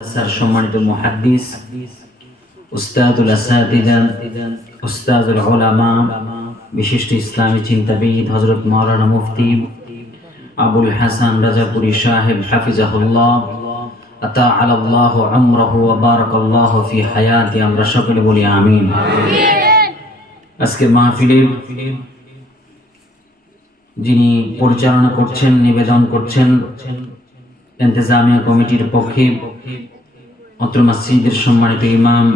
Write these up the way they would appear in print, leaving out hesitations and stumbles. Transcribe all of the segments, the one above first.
Sir সম্মানিত মুহাদ্দিস, উস্তাদুল আসাতিদা, উস্তাদুল উলামা, বিশিষ্ট ইসলামী চিন্তাবিদ হযরত মাওলানা মুফতি আবুল হাসান রাজাপুরী সাহেব হাফিজাহুল্লাহ, আতাআলাল্লাহু উমরাহু ওয়া বারাকাল্লাহু ফি হায়াতি। আমরা সকলে বলি আমিন। আজকের মাহফিলে যিনি পরিচালনা করছেন, নিবেদন করছেন ইন্তেজামিয়া কমিটির পক্ষে অত্র মসজিদের সম্মানিত ইমাম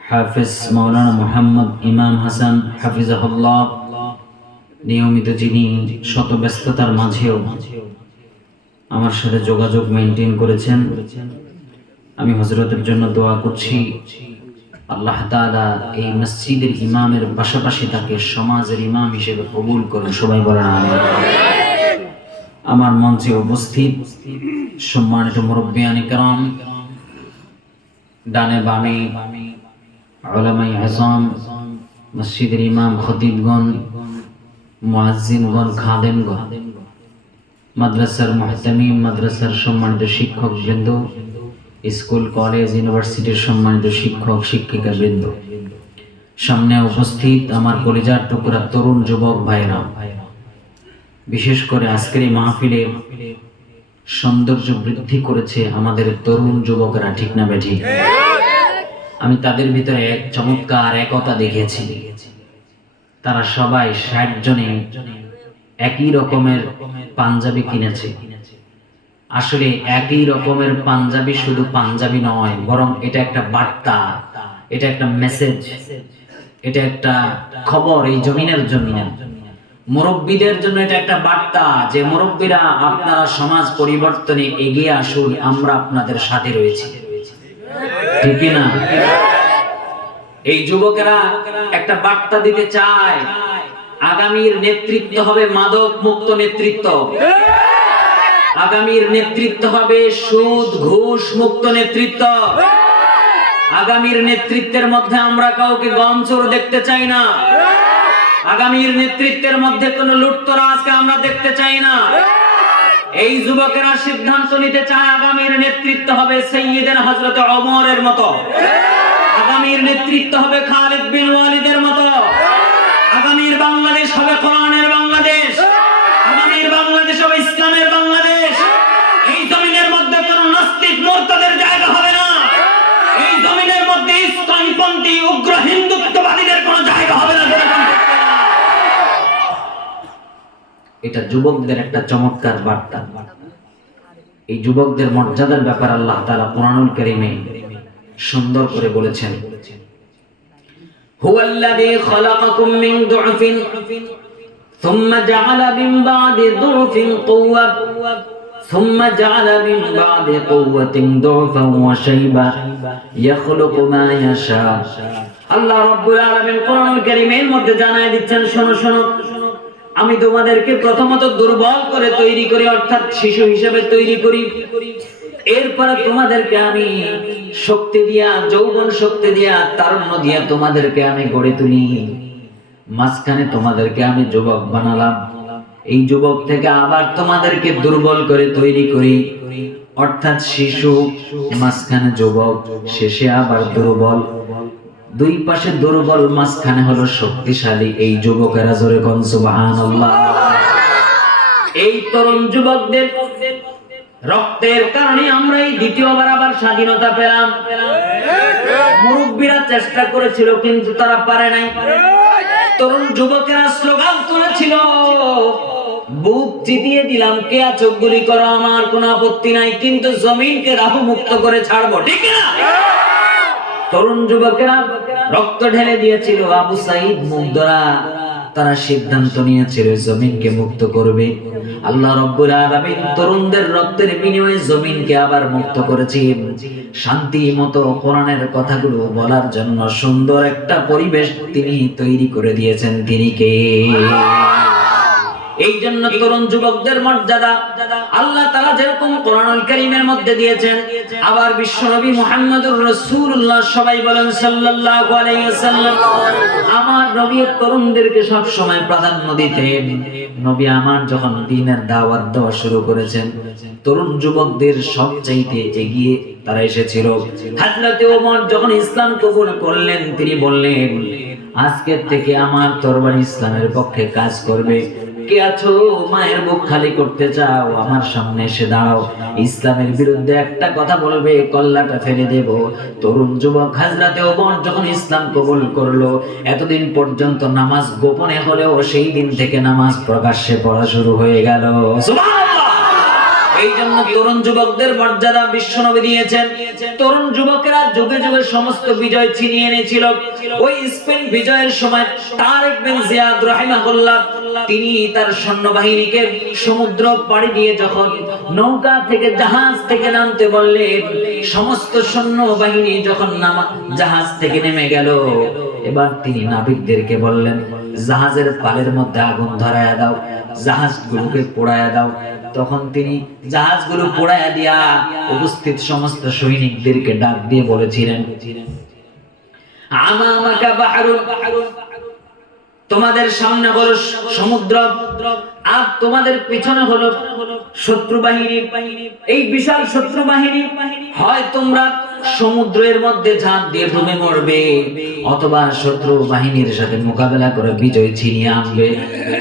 হাফেজ মাওলানা মুহাম্মদ ইমাম হাসান হাফিজাহুল্লাহ, নিয়মিত যিনি শত ব্যস্ততার মাঝেও আমার সাথে যোগাযোগ মেনটেন করেছেন, আমি হযরতের জন্য দোয়া করছি আল্লাহ তাআলা এই মসজিদের ইমামের পাশাপাশি তাকে সমাজের ইমাম হিসেবে কবুল করুন। সবাই বলেন আমিন। আমার মঞ্চে উপস্থিত সম্মানিত মুরব্বিয়ানে কেরাম, ডানে বামে উলামায়ে আযম, মসজিদের ইমাম, খতিবগণ, মুয়াজ্জিনগণ, খাদেমগণ, মাদ্রাসার মুহতামিম, মাদ্রাসার সম্মানিত শিক্ষকবৃন্দ, স্কুল কলেজ ইউনিভার্সিটির সম্মানিত শিক্ষক শিক্ষিকা বৃন্দ, সামনে উপস্থিত আমার কলিজার টুকরা তরুণ যুবক ভাইরা, বিশেষ করে আজকের এই মাহফিলের সৌন্দর্য বৃদ্ধি করেছে আমাদের তরুণ যুবকেরা, ঠিক না বেঠিক? আমি তাদের ভিতরে এক চমৎকার একতা দেখেছি। তারা সবাই ৬০ জনে একই রকমের পাঞ্জাবি কিনেছে। আসলে একই রকমের পাঞ্জাবি শুধু পাঞ্জাবি নয়, বরং এটা একটা বার্তা, এটা একটা মেসেজ, এটা একটা খবর এই জমিনের জন্য, মুরব্বীদের জন্য এটা একটা বার্তা যে মুরব্বীরা আপনারা সমাজ পরিবর্তনে এগিয়ে আসুন, আমরা আপনাদের সাথে রয়েছি, ঠিক না? এই যুবকেরা একটা বার্তা দিতে চায়, আগামীর নেতৃত্ব হবে মাদক মুক্ত নেতৃত্ব, আগামীর নেতৃত্ব হবে সুদ ঘুষ মুক্ত নেতৃত্ব, আগামীর নেতৃত্বের মধ্যে আমরা কাউকে গমচোর দেখতে চাই না, আগামীর নেতৃত্বের মধ্যে কোনো লুটতরাজকে আমরা দেখতে চাই না। এই যুবকেরা সিদ্ধান্ত নিতে চায় আগামীর নেতৃত্ব হবে সাইয়্যিদনা হযরত ওমরের মতো, আগামীর নেতৃত্ব হবে খালিদ বিন ওয়ালিদের মতো, আগামীর বাংলাদেশ হবে কোরআনের বাংলাদেশ, আগামীর বাংলাদেশ হবে ইসলামের বাংলাদেশ। এই জমিনের মধ্যে কোনো নাস্তিক মুরতাদের জায়গা হবে না, এই জমিনের মধ্যে ইসলামপন্থী উগ্র হিন্দুত্ববাদীদের কোনো জায়গা হবে না। এটা যুবকদের একটা চমৎকার বার্তা। এই যুবকদের মর্যাদার ব্যাপারে আল্লাহ তাআলা কুরআনুল কারীমে সুন্দর করে বলেছেন, হুয়াল্লাযী খালাকাকুম মিন দু'ফিন সুম্মা জাআলা মিন বা'দি দু'ফিন কুওয়া সুম্মা জাআলা মিন বা'দি কুওয়াতিন দু'ফান ওয়া শাইবা ইয়াখলুকু মা ইয়াশা। আল্লাহ রাব্বুল আলামিন কুরআনুল কারীমের মধ্যে জানায় দিচ্ছেন, শোনো শোনো, আমি তোমাদেরকে প্রথমত দুর্বল করে তৈরি করি, অর্থাৎ শিশু হিসেবে তৈরি করি, এরপরে তোমাদেরকে আমি শক্তি দিয়া, যৌবন শক্তি দিয়া, তারুণ্য দিয়া তোমাদেরকে আমি গড়ে তুলি, মাঝখানে তোমাদেরকে আমি যুবক বানালাম, এই যুবক থেকে আবার তোমাদেরকে দুর্বল করে তৈরি করি, অর্থাৎ শিশু, মাঝখানে যুবক, শেষে আবার দুর্বল, দুই পাশে দুর্বল, মাঝখানে হলো শক্তিশালী। এই যুবকেরা জোরে কোন সুবহানাল্লাহ। এই তরুণ যুবকদের রক্তের কারণে আমরা এই দ্বিতীয়বার আবার স্বাধীনতা পেলাম। মুরব্বীরা চেষ্টা করেছিল কিন্তু তারা পারে নাই। তরুণ যুবকেরা স্লোগান তুলেছিল, বুক চিতিয়ে দিলাম, কে আছো গুলি করো, আমার কোনো আপত্তি নাই, কিন্তু জমিনকে রাহু মুক্ত করে ছাড়বো, ঠিক না? তরুণ যুবকেরা রক্ত ঢেলে দিয়েছিল, আবু সাঈদ মুগদরা, তারা সিদ্ধান্ত নিয়েছিল জমিনকে মুক্ত করবে। আল্লাহ রাব্বুল আলামিন তরুণদের রক্তের বিনিময়ে জমিনকে আবার মুক্ত করেছেন, শান্তি মতো কোরআনের কথাগুলো বলার জন্য সুন্দর একটা পরিবেশ তিনি তৈরি করে দিয়েছেন। তিনি কে? এই জন্য তরুণ যুবকদের মর্যাদা আল্লাহ তাআলা যেরকম কোরআনুল কারীমের মধ্যে দিয়েছেন, আবার বিশ্বনবী মুহাম্মদুর রাসূলুল্লাহ সবাই বলেন সাল্লাল্লাহু আলাইহি ওয়াসাল্লাম, আমার নবী তরুণদেরকে সব সময় প্রাধান্য দিতেন। নবী আমার যখন দ্বীনের দাওয়াত দেওয়া শুরু করেছেন, তরুণ যুবকদের সবচাইতে এগিয়ে তারা এসেছিল। হযরত ওমর যখন ইসলাম কবুল করলেন, তিনি বললেন, আজকের থেকে আমার তরবারি ইসলামের পক্ষে কাজ করবে। কে আছো মায়ের বুক খালি করতে চাও, আমার সামনে এসে দাঁড়াও, ইসলামের বিরুদ্ধে একটা কথা বলবে, কল্লাটা ফেলে দেব। তরুণ যুবক হযরত ওমর যখন ইসলাম কবুল করলো, এতদিন পর্যন্ত নামাজ গোপনে হলেও সেই দিন থেকে নামাজ প্রকাশ্যে পড়া শুরু হয়ে গেল। সুবহানাল্লাহ। এই জন্য তরুণ যুবকদের মর্যাদা বিশ্বনবী দিয়েছেন। তরুণ যুবকেরা যুগে যুগে সমস্ত বিজয় ছিনিয়ে এনেছিল। ওই স্পেন বিজয়ের সময় তারেক বিন জিয়াদ রাহিমাহুল্লাহ তিনি তার সৈন্যবাহিনীকে সমুদ্র পাড়ি দিয়ে যখন নৌকা থেকে জাহাজ থেকে নামতে বললেন, সমস্ত সৈন্যবাহিনী যখন জাহাজ থেকে নেমে গেল, এবার তিনি নাবিকদেরকে বললেন, জাহাজের পালের মধ্যে আগুন ধরায়া দাও, জাহাজগুলোকে পোড়ায়া দাও। তখন তিনি জাহাজগুলো পোড়ায়া দিয়া উপস্থিত সমস্ত সৈনিকদেরকে ডাক দিয়ে বলেছিলেন, আমামাকা বাহরুন, তোমাদের সামনে হলো সমুদ্র আর তোমাদের পিছনে হলো শত্রু বাহিনী। এই বিশাল শত্রু বাহিনী হয় তোমরা সমুদ্রের মধ্যে ঝাঁপ দিয়ে ডুবে মরবে, অথবা শত্রু বাহিনীর সাথে মোকাবেলা করে বিজয় ছিনিয়ে আনবে।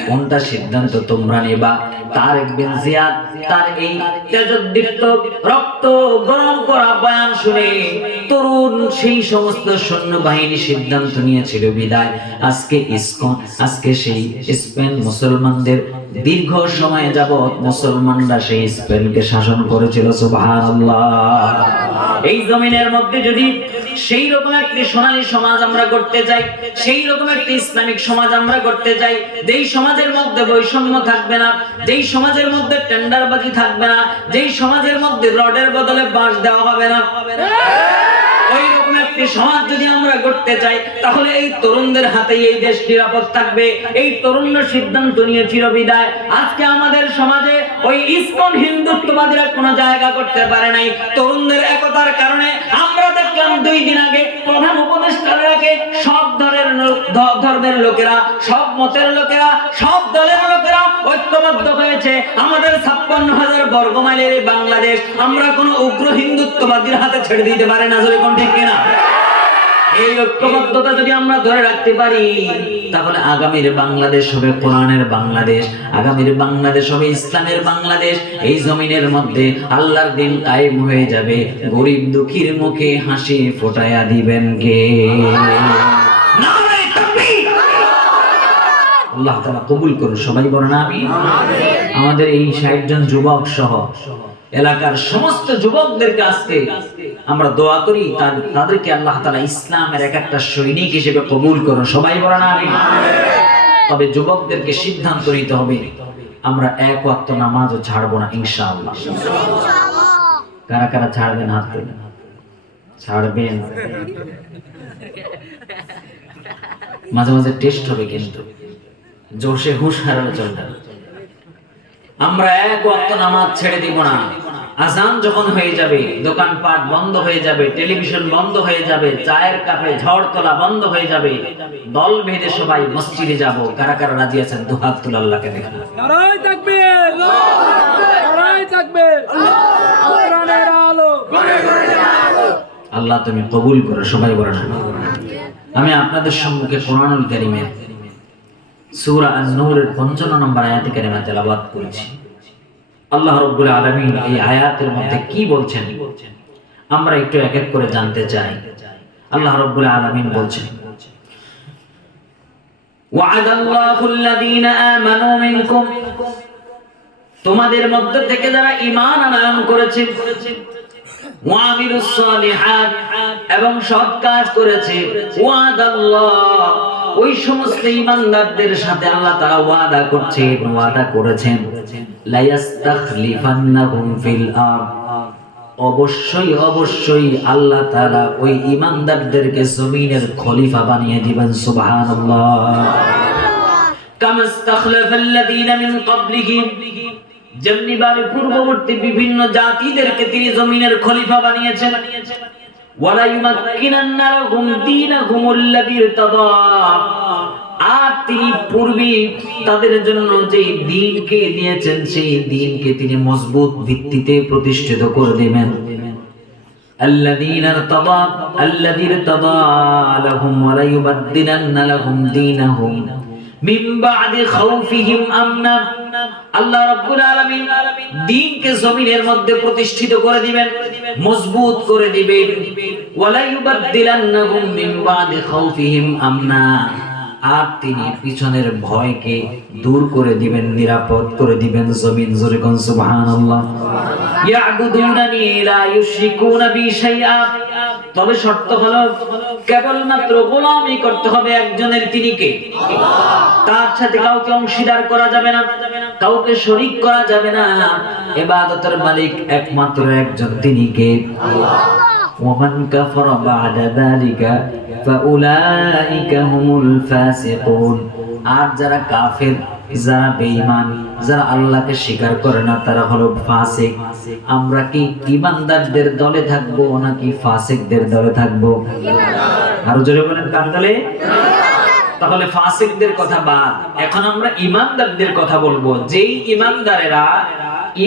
কোনটা সিদ্ধান্ত তোমরা নেবা? তারেক বিন জিয়াদ তার এই তেজোদ্দীপ্ত রক্ত গরম করা বয়ান শুনে তরুণ সেই সমস্ত সৈন্যবাহিনী সিদ্ধান্ত নিয়েছিল বিদায় আজকে সেই স্পেন মুসলমানদের দীর্ঘ সময় যাবৎ মুসলমানরা সেই স্পেনকে শাসন করেছিল। সুবহানাল্লাহ। এই জমিনের মধ্যে যদি সেই রকম একটি সোনালী সমাজ আমরা করতে চাই, সেই রকম একটি ইসলামিক সমাজ আমরা করতে চাই, যেই সমাজের মধ্যে বৈষম্য থাকবে না, যেই সমাজের মধ্যে টেন্ডারবাজি থাকবে না, যেই সমাজের মধ্যে রডের বদলে বাঁশ দেওয়া হবে না, ওই রকম একটি সমাজ যদি আমরা করতে চাই, তাহলে এই তরুণদের হাতেই এই দেশ নিরাপদ থাকবে। এই তরুণরা সিদ্ধান্ত নিয়েছিল বিদায় আজকে আমাদের সমাজে ওই ইসকন হিন্দুত্ববাদীরা কোনো জায়গা করতে পারে নাই। তরুণদের একতার কারণে আমরা দেখলাম 2 দিন আগে প্রধান উপদেষ্টার আগে সব ধর্মের লোকেরা, সব মতের লোকেরা, সব দলের লোকেরা ঐক্যবদ্ধ হয়েছে। আমাদের 56,000 বর্গ মাইলের এই বাংলাদেশ আমরা কোনো উগ্র হিন্দুত্ববাদীর হাতে ছেড়ে দিতে পারি না। জোরে কোন ঠিক কিনা? এই ঐক্যবদ্ধতা যদি আমরা ধরে রাখতে পারি, তাহলে আগামীর বাংলাদেশ হবে কোরআনের বাংলাদেশ, আগামীর বাংলাদেশ হবে ইসলামের বাংলাদেশ। এই জমিনের মধ্যে আল্লাহর দিন কায়েম হয়ে যাবে। গরিব দুঃখীর মুখে হাসি ফোটায়া দিবেন কে? নারে তাকবীর! আল্লাহ তাআলা কবুল করুন। সবাই বলেন আমিন। আমাদের এই 60 জন যুবক সহ এলাকার সমস্ত যুবকদেরকে আজকে আমরা দোয়া করি, তাদেরকে আল্লাহ তাআলা ইসলামের একটা সৈনিক হিসেবে কবুল করুন। সবাই বলেন আমিন। তবে যুবকদেরকে সিদ্ধান্ত নিতে হবে, আমরা এক ওয়াক্ত নামাজও ছাড়বো না ইনশাআল্লাহ। কারা কারা ছাড়বেন হাত তুলুন। ছাড়বেন? মাঝে মাঝে টেস্ট হবে, কিন্তু জোশে হুশ হারালে চলবে না। আমরা এক ওয়াক্ত নামাজ ছেড়ে দিব না। আজান যখন হয়ে যাবে, দোকানপাট বন্ধ হয়ে যাবে, টেলিভিশন বন্ধ হয়ে যাবে, চায়ের কাপে ঝড় তোলা বন্ধ হয়ে যাবে, দল বেঁধে সবাই মসজিদে যাব। কারা কারা রাজি আছেন? দুহাত তুলে আল্লাহকে দেখেন। নারায়ে তাকবীর! নারায়ে তাকবীর! কোরআনের আলো! কোরআনের আলো! আল্লাহ তুমি কবুল করো। সবাই বলেন আমি আপনাদের সম্মুখে কোরআনুল কারীমের সূরা আন-নূরের 55 নম্বর আয়াতে কারিমা তেলাওয়াত করেছি। আল্লাহ রাব্বুল আলামিন এই আয়াতের মধ্যে কি বলছেন আমরা একটু এক এক করে জানতে চাই। আল্লাহ রাব্বুল আলামিন বলছেন, ওয়া'দাল্লাহুল্লাযীনা আমানু মিনকুম, তোমাদের মধ্য থেকে যারা ঈমান আনয়ন করেছে, ওয়া আমিলুস সালিহাত, এবং সৎ কাজ করেছে, ওয়া'দাল্লাহ, ওই সমস্ত ঈমানদারদের সাথে আল্লাহ তাআলা ওয়াদা করছেন, ওয়াদা করেছেন, লা ইস্তাখলিফান্নাহুম ফিল আরদ, অবশ্যই অবশ্যই আল্লাহ তাআলা ওই ঈমানদারদেরকে জমিনের খলিফা বানিয়ে দিবেন। সুবহানাল্লাহ। কামাস্তাখলাফাল্লাযীনা মিন ক্বাবলিহিম, যেমনিভাবে পূর্ববর্তী বিভিন্ন জাতিদেরকে তিনি জমিনের খলিফা বানিয়েছেন। ওয়ালা ইউমাক্কিনান্না লাহুম দীনাহুমুল্লাযী ইরতাদা, আর তিনি পূর্বে তাদের জন্য যে দ্বীনকে দিয়েছেন সেই দ্বীনকে তিনি মজবুত ভিত্তিতে প্রতিষ্ঠিত করে দিবেন। আল্লাযী ইরতাদা লাহুম ওয়ালা ইউবাদদিলান্না লাহুম দীনাহুম মিন বা'দি খাউফিহিম আমনা। আল্লাহ রাব্বুল আলামিন দ্বীনকে জমিনের মধ্যে প্রতিষ্ঠিত করে দিবেন, মজবুত করে দিবেন। ওয়ালা ইউবাদদিলান্নাহুম মিন বা'দি খাউফিহিম আমনা, আর তিনি পিছনের ভয়কে দূর করে দিবেন, নিরাপদ করে দিবেন জমিন। জোরে কোন সুবহানাল্লাহ। ইয়াবুদুনানি লা ইউশরিকুনা বি শাইআ, তবে শর্ত হলো কেবলমাত্র গোলামি করতে হবে একজনের, তিনি কে? তার সাথে কাউকে অংশীদার করা যাবে না, কাউকে শরীক করা যাবে না। ইবাদতের মালিক একমাত্র একজন, তিনি কে? ওয়ামান কাফারা বা'দা যালিকা ফাউলাইকা হুমুল ফাসিকুন, আর যারা কাফের, যারা বেঈমান, যারা আল্লাহকে স্বীকার করে না, তারা হলো ফাসিক। আমরা কি ঈমানদারদের দলে থাকবো নাকি ফাসিকদের দলে থাকবো? আরো জোরে বলেন, কার দলে? তাহলে ফাসিকদের কথা বাদ, এখন আমরা ঈমানদারদের কথা বলবো। যেই ঈমানদারেরা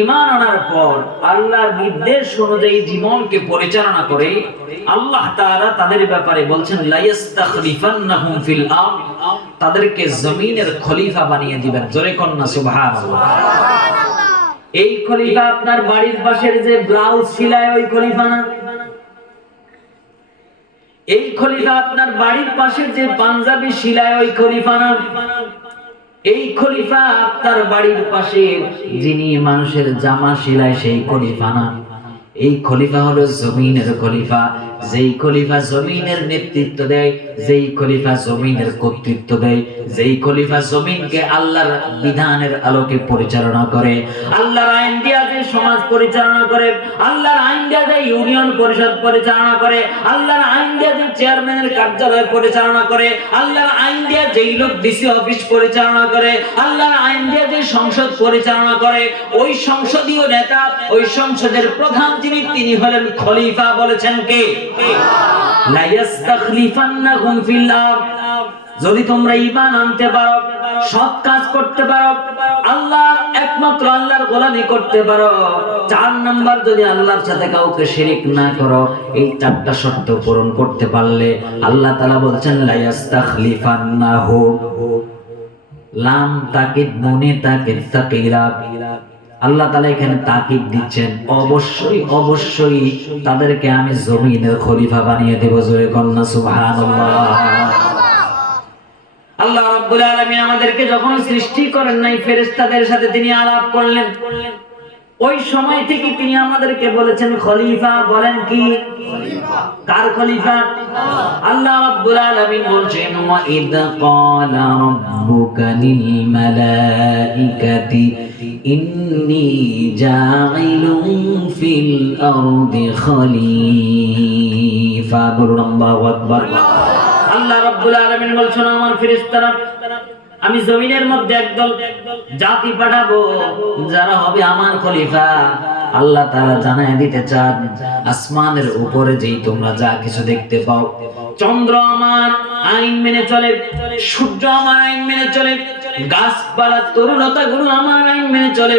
ঈমান আনার পর আল্লাহর নির্দেশ অনুযায়ী জীবনকে পরিচালনা করে, আল্লাহ তাআলা তাদের ব্যাপারে বলছেন লা ইস্তাখলিফান্নাহুম ফিল আরদ, তাদেরকে জমিনের খলিফা বানিয়ে দিবেন। জোরে কোন না সুবহানাল্লাহ। এই খলিফা আপনার বাড়ির পাশের যে ব্লাউজ সিলায় ওই খলিফা না, এই খলিফা আপনার বাড়ির পাশের যে পাঞ্জাবি সিলায় ওই খলিফা না, এই খলিফা আপনার বাড়ির পাশে যিনি মানুষের জামা সিলায় সেই খলিফা না। এই খলিফা হলো জমিনের খলিফা। যেই খলিফা জমিনের নেতৃত্ব দেয়, যেই খলিফা জমিনের কর্তৃত্ব দেয়, যেই খলিফা জমিনকে আল্লাহর বিধানের আলোকে পরিচালনা করে, আল্লাহর আইন দিয়া যে সমাজ পরিচালনা করে, আল্লাহর আইন দিয়া যে ইউনিয়ন পরিষদ পরিচালনা করে, আল্লাহর আইন দিয়া যে চেয়ারম্যানের কার্যালয় পরিচালনা করে, আল্লাহর আইন দিয়া যেই লোক ডিসি অফিস পরিচালনা করে, আল্লাহর আইন দিয়া যে সংসদ পরিচালনা করে, ওই সংসদীয় নেতা, ওই সংসদের প্রধান যিনি, তিনি হলেন খলিফা। বলেছেন কে? লা ইস্তাখলিফান্নাহুম ফিল আরদ, যদি তোমরা ঈমান আনতে পারো, সৎ কাজ করতে পারো, আল্লাহর একমাত্র আল্লাহর গোলামি করতে পারো, 4 নাম্বার যদি আল্লাহর সাথে কাউকে শিরক না করো, এই 4টা শর্ত পূরণ করতে পারলে আল্লাহ তাআলা বলছেন লা ইস্তাখলিফান্নাহু, লাম তাকিদ নুনে তাকিদ তাকিরা, আল্লাহ তাআলা এখানে তাকিদ দিচ্ছেন, অবশ্যই অবশ্যই তাদেরকে আমি জমিনের খলিফা বানিয়ে দেব। জোরে কন্না সুবহানাল্লাহ। আল্লাহ রাব্বুল আলামিন আমাদেরকে যখন সৃষ্টি করেন নাই, ফেরেশতাদের সাথে তিনি আলাপ করলেন, ওই সময় থেকে তিনি আমাদেরকে বলেছেন খলিফা। বলেন কি? কার খলিফা? আল্লাহ রাব্বুল আলামিন বলছেন ওয়া ইদ ক্বালা রাব্বুকা লিল মালাইকাতি ইন্নী জাইলুন ফিল আরদি খলিফা। বলুন আল্লাহু আকবার। আল্লাহ রাব্বুল আলামিন বলছেন আমার ফেরেশতারা, আমি জমিনের মধ্যে একদল জাতি পাঠাবো যারা হবে আমার খলিফা। আল্লাহ তাআলা জানায় দিতে চান, আসমানের উপরে যেই তোমরা যা কিছু দেখতে পাও, চন্দ্র আমার আইন মেনে চলে, সূর্য আমার আইন মেনে চলে, গাছপালা তরুলতা গুলো আমার আইন মেনে চলে,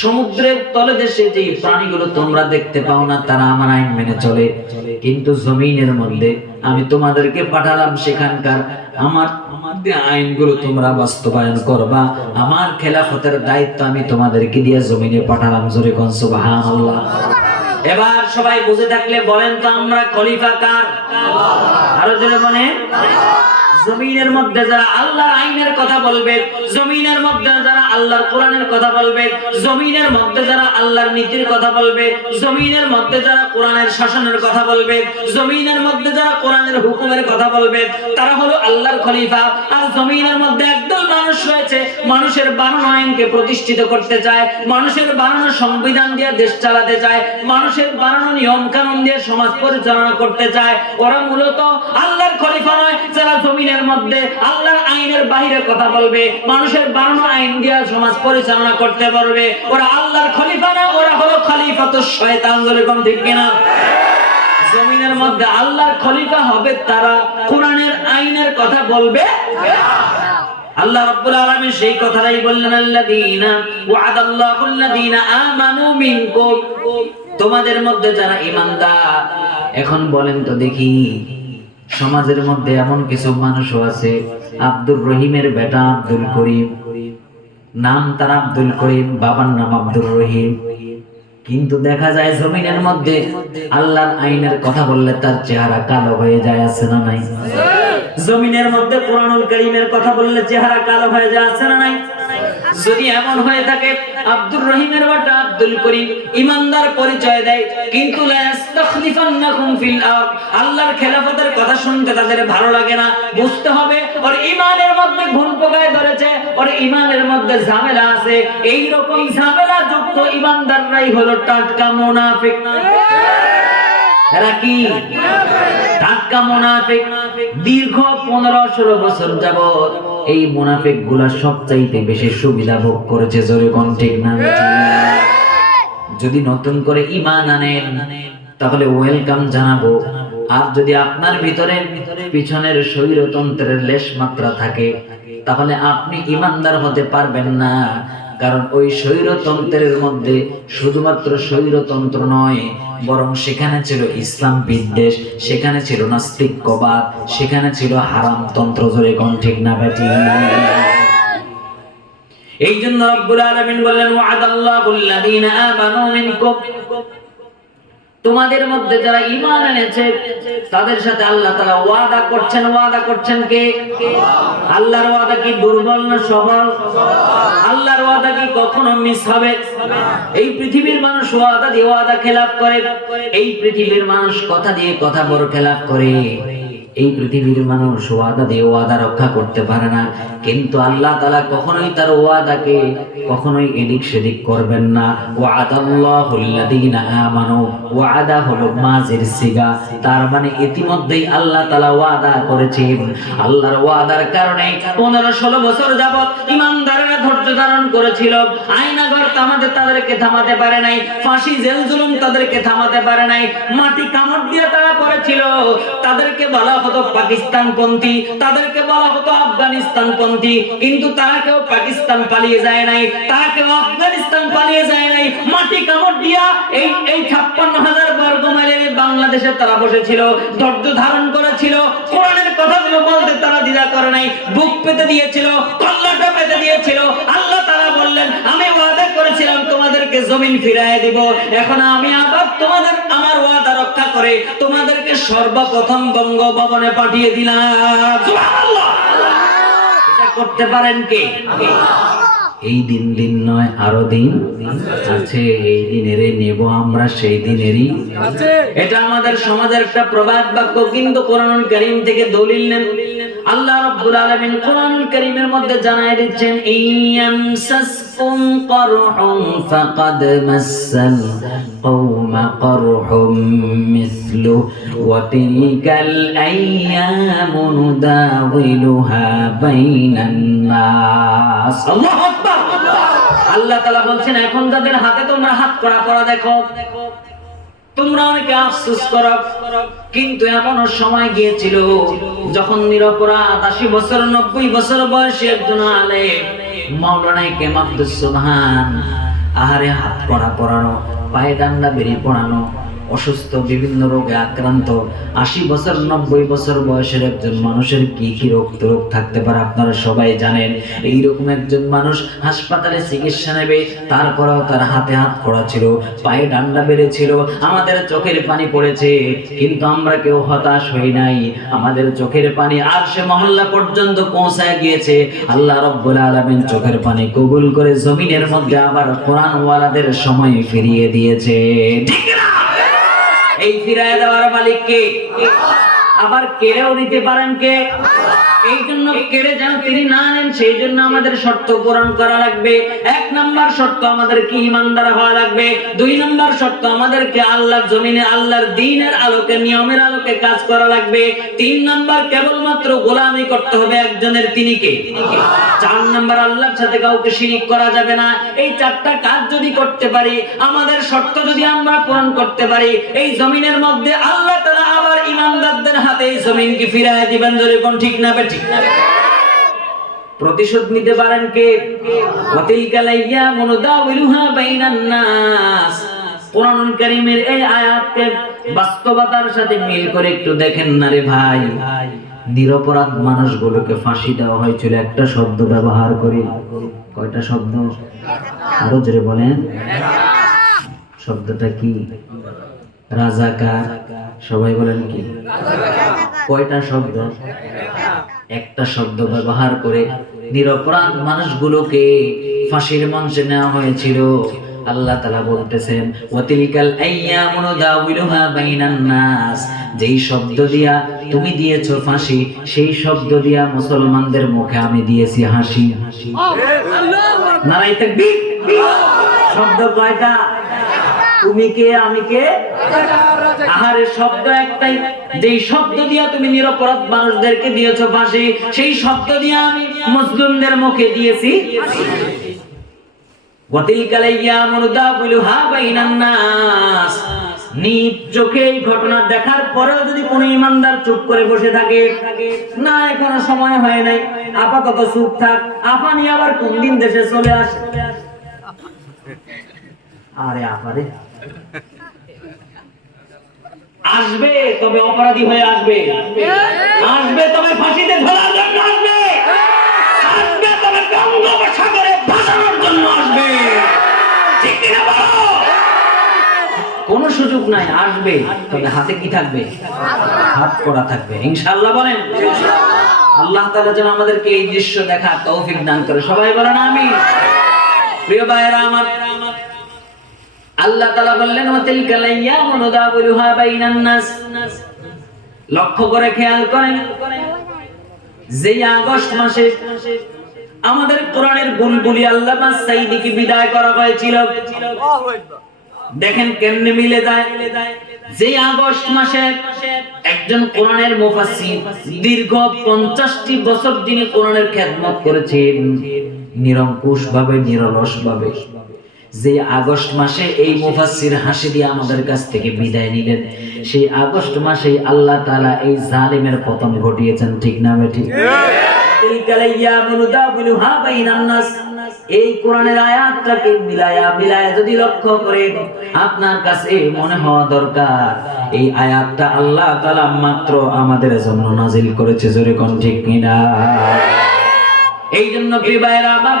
সমুদ্রের তলদেশে যেই প্রাণীগুলো তোমরা দেখতে পাও না, তারা আমার আইন মেনে চলে। কিন্তু জমিনের মধ্যে আমি তোমাদেরকে পাঠালাম, সেখানকার আমার আইনগুলো তোমরা বাস্তবায়ন করবা, আমার খেলাফতের দায়িত্ব আমি তোমাদেরকে দিয়ে জমিনে পাঠালাম। জোরে কোন সুবহানাল্লাহ। এবার সবাই বুঝে থাকলে বলেন তো আমরা খলিফা কার? আরো জোরে বলেন। জমিনের মধ্যে যারা আল্লাহর আইনের কথা বলবে, জমিনের মধ্যে যারা আল্লাহর কোরআনের কথা বলবে, জমিনের মধ্যে যারা আল্লাহর নীতির কথা বলবে, জমিনের মধ্যে যারা কোরআনের শাসনের কথা বলবে, জমিনের মধ্যে যারা কোরআনের হুকুমের কথা বলবে, তারা হলো আল্লাহর খলিফা। আর জমিনের মধ্যে একদল মানুষ রয়েছে, মানুষের বানানো আইনকে প্রতিষ্ঠিত করতে চায়, মানুষের বানানো সংবিধান দিয়ে দেশ চালাতে চায়, মানুষের বানানো নিয়ম কানুন দিয়ে সমাজ পরিচালনা করতে চায়। ওরা মূলত আল্লাহর খলিফা নয়, যারা জমিনের মধ্যে আল্লাহর আইনের বাইরে কথা বলবে, মানুষের বানানো আইন দিয়ে সমাজ পরিচালনা করতে পারবে, ওরা আল্লাহর খলিফা না, ওরা হলো খলিফাতুশ শয়তান। যেরকম ঠিক কিনা? জমিনের মধ্যে আল্লাহর খলিফা হবে তারা, কোরআনের আইনের কথা বলবে। আল্লাহ রাব্বুল আলামিন সেই কথাটাই বললেন, আল্লাযীনা ওয়া'দাল্লাহুল্লাযীনা আমানু মিনকুম, তোমাদের মধ্যে যারা ঈমানদার। এখন বলেন তো দেখি, সমাজের মধ্যে এমন কিছু মানুষও আছে, আব্দুর রহিমের বেটা আব্দুল করিম, নাম তার আব্দুল করিম, বাবার নাম আব্দুর রহিম, কিন্তু দেখা যায় জমিনের মধ্যে আল্লাহর আইনের কথা বললে তার চেহারা কালো হয়ে যায়, আছে না নাই? জমিনের মধ্যে কোরআনুল কারীমের কথা বললে চেহারা কালো হয়ে যায়, আছে না নাই? যদি এমন হয়ে থাকে আব্দুর রহিমের বেটা আব্দুল করিম ঈমানদার পরিচয় দেয়, কিন্তু লা ইস্তাখলিফান্নাকুম ফিল আরদ, আল্লাহর খেলাফতের কথা শুনতে তাদের ভালো লাগে না, বুঝতে হবে ওর ঈমানের মধ্যে ঘুণ পোকায় ধরেছে, ওর ঈমানের মধ্যে ঝামেলা আছে। এই রকম ঝামেলা যুক্ত ঈমানদাররাই হলো টাটকা মুনাফিক। এরা কি? টাটকা মুনাফিক। দীর্ঘ 15-16 বছর যাবত এই মুনাফিক গুলা সবচাইতে বেশি সুবিধা ভোগ করেছে। জোরে কোন ঠিক না? যদি নতুন করে ঈমান আনেন তাহলে ওয়েলকাম জানাবো, আর যদি আপনার ভিতরে পিছনের স্বৈরতন্ত্রের লেশ মাত্রা থাকে তাহলে আপনি ঈমানদার হতে পারবেন না। কারণ ওই স্বৈরতন্ত্রের মধ্যে শুধুমাত্র স্বৈরতন্ত্র নয়, বরং সেখানে ছিল ইসলাম বিদ্বেষ, সেখানে ছিল নাস্তিক্যবাদ, সেখানে ছিল হারাম তন্ত্র। জোরে কোন ঠিক না বেটি? এই জন্য রব্বুল আলামিন বললেন, ওয়া'দাল্লাহুল্লাযীনা আমানু মিনকুম, তোমাদের মধ্যে যারা ঈমান এনেছে তাদের সাথে আল্লাহ তাআলা ওয়াদা করছেন। ওয়াদা করছেন কে? আল্লাহর ওয়াদা কি দুর্বল না সবল? আল্লাহর ওয়াদা কি কখনো মিস হবে? এই পৃথিবীর মানুষ ওয়াদা দিয়ে ওয়াদা খেলাফ করে, এই পৃথিবীর মানুষ কথা দিয়ে কথা বড় খেলাফ করে, এই পৃথিবীর মানুষ ওয়াদা দিয়ে ওয়াদা রক্ষা করতে পারে না। কিন্তু আল্লাহ তাআলা কখনোই তার ওয়াদাকে কখনোই এদিক সেদিক করবেন না। ওয়া'দাল্লাহুল্লাযীনা আমানু, ওয়াদা হলো মাজির সিগা, তার মানে ইতিমধ্যেই আল্লাহ তাআলা ওয়াদা করেছেন। আল্লাহর ওয়াদার কারণে 15-16 বছর যাবত ঈমানদাররা ধৈর্য ধারণ করেছিল। আয়নাঘর তাদেরকে থামাতে পারে নাই, ফাঁসি জেল জুলুম তাদেরকে থামাতে পারে নাই, মাটি কামড় দিয়ে তারা পড়েছিল। তাদেরকে বলা হতো পাকিস্তানপন্থী, তাদেরকে বলা হতো আফগানিস্তানপন্থী, কিন্তু তারা কেউ পাকিস্তান পালিয়ে যায় নাই, তারা কেউ আফগানিস্তান পালিয়ে যায় নাই। মাটি কামড় দিয়া এই 56,000 বর্গ মাইলের বাংলাদেশে তারা বসেছিল, ধৈর্য ধারণ করেছিল, কোরআনের কথাগুলো বলতে তারা দ্বিধা করে নাই, বুক পেতে দিয়েছিল, কল্লাটা পেতে দিয়েছিল। আল্লাহ তাআলা বললেন, আমি ওয়াদা করেছিলাম তোমাদেরকে জমিন ফিরিয়ে দিব, এখন আমি আবার তোমাদের আমার ওয়াদা রক্ষা করে তোমাদেরকে সর্বপ্রথম বঙ্গভবনে পাঠিয়ে দিলাম। সুবহানাল্লাহ! এটা করতে পারেন কে? এই দিন নয়, আরো দিন আছে। এই দিনেরই নেব আমরা, সেই দিনেরই। এটা আমাদের সমাজের একটা প্রবাদ বাক্য, কিন্তু কোরআনুল কারীম থেকে দলিল নেন। আল্লাহ রাব্বুল আলামিন কোরআনুল কারীমের মধ্যে জানায় দিচ্ছেন, ইয়ামসাসকুম করহুম ফাকাদ মাসাল কওমা করহুম মিসলু ওয়া তিলকাল আইয়ামু নুদাউলুহা বাইনান নাস। আল্লাহু আকবার! আল্লাহ তাআলা বলছেন, এখন যাদের হাতে তোমরা হাত করা দেখো, তোমরা অনেকে আফসোস করো, কিন্তু এমনও সময় গিয়েছিল যখন নিরপরাধ 80 বছর 90 বছর বয়সী একজন আলেম মাওলানা ইকরাম আব্দুস সুবহান, আহারে হাত পরানো, পায়ে ডান্ডা বেরি পড়ানো, অসুস্থ, বিভিন্ন রোগে আক্রান্ত 80 বছর 90 বছর বয়সের একজন মানুষের কি কি রোগ থাকতে পারে আপনারা সবাই জানেন। এইরকম একজন মানুষ হাসপাতালে চিকিৎসা নেবে, তারপরেও তার হাতে হাত পড়া ছিল, পায়ে ডান্ডা বেড়েছিল, আমাদের চোখের পানি পড়েছে, কিন্তু আমরা কেউ হতাশ হই নাই। আমাদের চোখের পানি আরশে মহল্লা পর্যন্ত পৌঁছায় গিয়েছে। আল্লাহ রাব্বুল আলামিন চোখের পানি কবুল করে জমিনের মধ্যে আবার কোরআন ওয়ালাদের সময় ফিরিয়ে দিয়েছে। ঠিক না? এই ফিরায় দেওয়ার মালিক কে? আবার কেড়েও নিতে পারেন কে? এই জন্য কেড়ে যেন তিনি না নেন, সেই জন্য আমাদের শর্ত পূরণ করা লাগবে। 1 নাম্বার শর্ত আমাদেরকে ঈমানদার হওয়া লাগবে। 2 নাম্বার শর্ত আমাদেরকে আল্লাহর জমিনে আল্লাহর দ্বীনের আলোকে, নিয়মের আলোকে কাজ করা লাগবে। 3 নাম্বার কেবলমাত্র গোলামি করতে হবে একজনের, তিনি কে? 4 নাম্বার আল্লাহর সাথে কাউকে শিরিক করা যাবে না। এই 4টা কাজ যদি করতে পারি, আমাদের শর্ত যদি আমরা পূরণ করতে পারি, এই জমিনের মধ্যে আল্লাহ তাআলা আবার ঈমানদারদের হাতে এই জমিনকে ফিরিয়ে দিবেন। ধরে কোন ঠিক না বেঠিক? প্রতিশোধ নিতে পারেন কে? ওয়াতিলকাল আইয়ামু নুদাউলুহা বাইনান নাস। কোরআনুল কারীমের এই আয়াতকে বাস্তবতার সাথে মিল করে একটু দেখেন না রে ভাই। নিরপরাধ মানুষগুলোকে ফাঁসি দেওয়া হয়েছিল একটা শব্দ ব্যবহার করে। কয়টা শব্দ? আরো জোরে বলেন। শব্দটা কি? রাজাকার। সবাই বলেন কি? কয়টা শব্দ? একটা শব্দ ব্যবহার করে নিরপরাধ মানুষগুলোকে ফাঁসির মঞ্চে নেওয়া হয়েছিল। আল্লাহ তাআলা বলতেছেন ওয়াতিলকাল আইয়ামু নুদাউলুহা বাইনান নাস। যেই শব্দ দিয়া তুমি দিয়েছো ফাঁসি, সেই শব্দ দিয়া মুসলমানদের মুখে আমি দিয়েছি হাসি। নারায়ে তাকবীর। শব্দ কয়টা? তুমি কে, আমি কে? আহারে শব্দ একটাই। যেই শব্দ দিয়া তুমি নিরপরাধ মানুষদেরকে দিয়েছো ফাঁসি, সেই শব্দ দিয়া আমি মুসলিমদের মুখে দিয়েছি। ওয়াতিলকাল আইয়ামু নুদাউলুহা বাইনান নাস। নিজ চোখে এই ঘটনা দেখার পরেও যদি কোনো ঈমানদার চুপ করে বসে থাকে, না এখনো সময় হয় নাই, আপাতত চুপ থাক, আপানি আবার কোন দিন দেশে চলে আসে। আরে আপারে আসবে, তবে অপরাধী হয়ে আসবে। আসবে তবে ফাঁসিতে ঝোলার জন্য আসবে। আসবে তবে বঙ্গোপসাগরে ভাসানোর জন্য আসবে। ঠিক কিনা বলো? কোনো সুযোগ নাই, আসবে তবে হাতে কি থাকবে? হাত করা থাকবে। ইনশাআল্লাহ বলেন। আল্লাহ তাআলা যেন আমাদেরকে এই দৃশ্য দেখার তৌফিক দান করে। সবাই বলেন আমিন। প্রিয় ভাইরা আমার, আল্লাহ তাআলা বললেন ওয়াতিলকাল আইয়ামু নুদাউলুহা বাইনান নাস। লক্ষ্য করে খেয়াল করেন, যে আগস্ট মাসে আমাদের কোরআনের বুলবুলি আল্লামা সাঈদীকে বিদায় করা হয়েছিল, দেখেন কেমনে মিলে যায়। যে আগস্ট মাসে একজন কোরআনের মুফাসসির দীর্ঘ 50টি বছর যিনি কোরআনের খেদমত করেছেন নিরঙ্কুশ ভাবে, নিরলস ভাবে, যে আগস্ট মাসে এই মুফাসসির হাসি দিয়ে আমাদের কাছ থেকে বিদায় নিলেন, সেই আগস্ট মাসেই আল্লাহ তাআলা এই জালিমের পতন ঘটিয়েছেন। ঠিক না বেঠিক? তিলকাল আইয়ামু নুদাউলুহা বাইনান নাস। এই কোরআনের আয়াতটাকে মিলায়া যদি লক্ষ্য করে, আপনার কাছে মনে হওয়া দরকার এই আয়াতটা আল্লাহ তাআলা মাত্র আমাদের জন্য নাজিল করেছে। জোরে কোন ঠিক কিনা? এই জন্য প্রিয় ভাইরা আমার,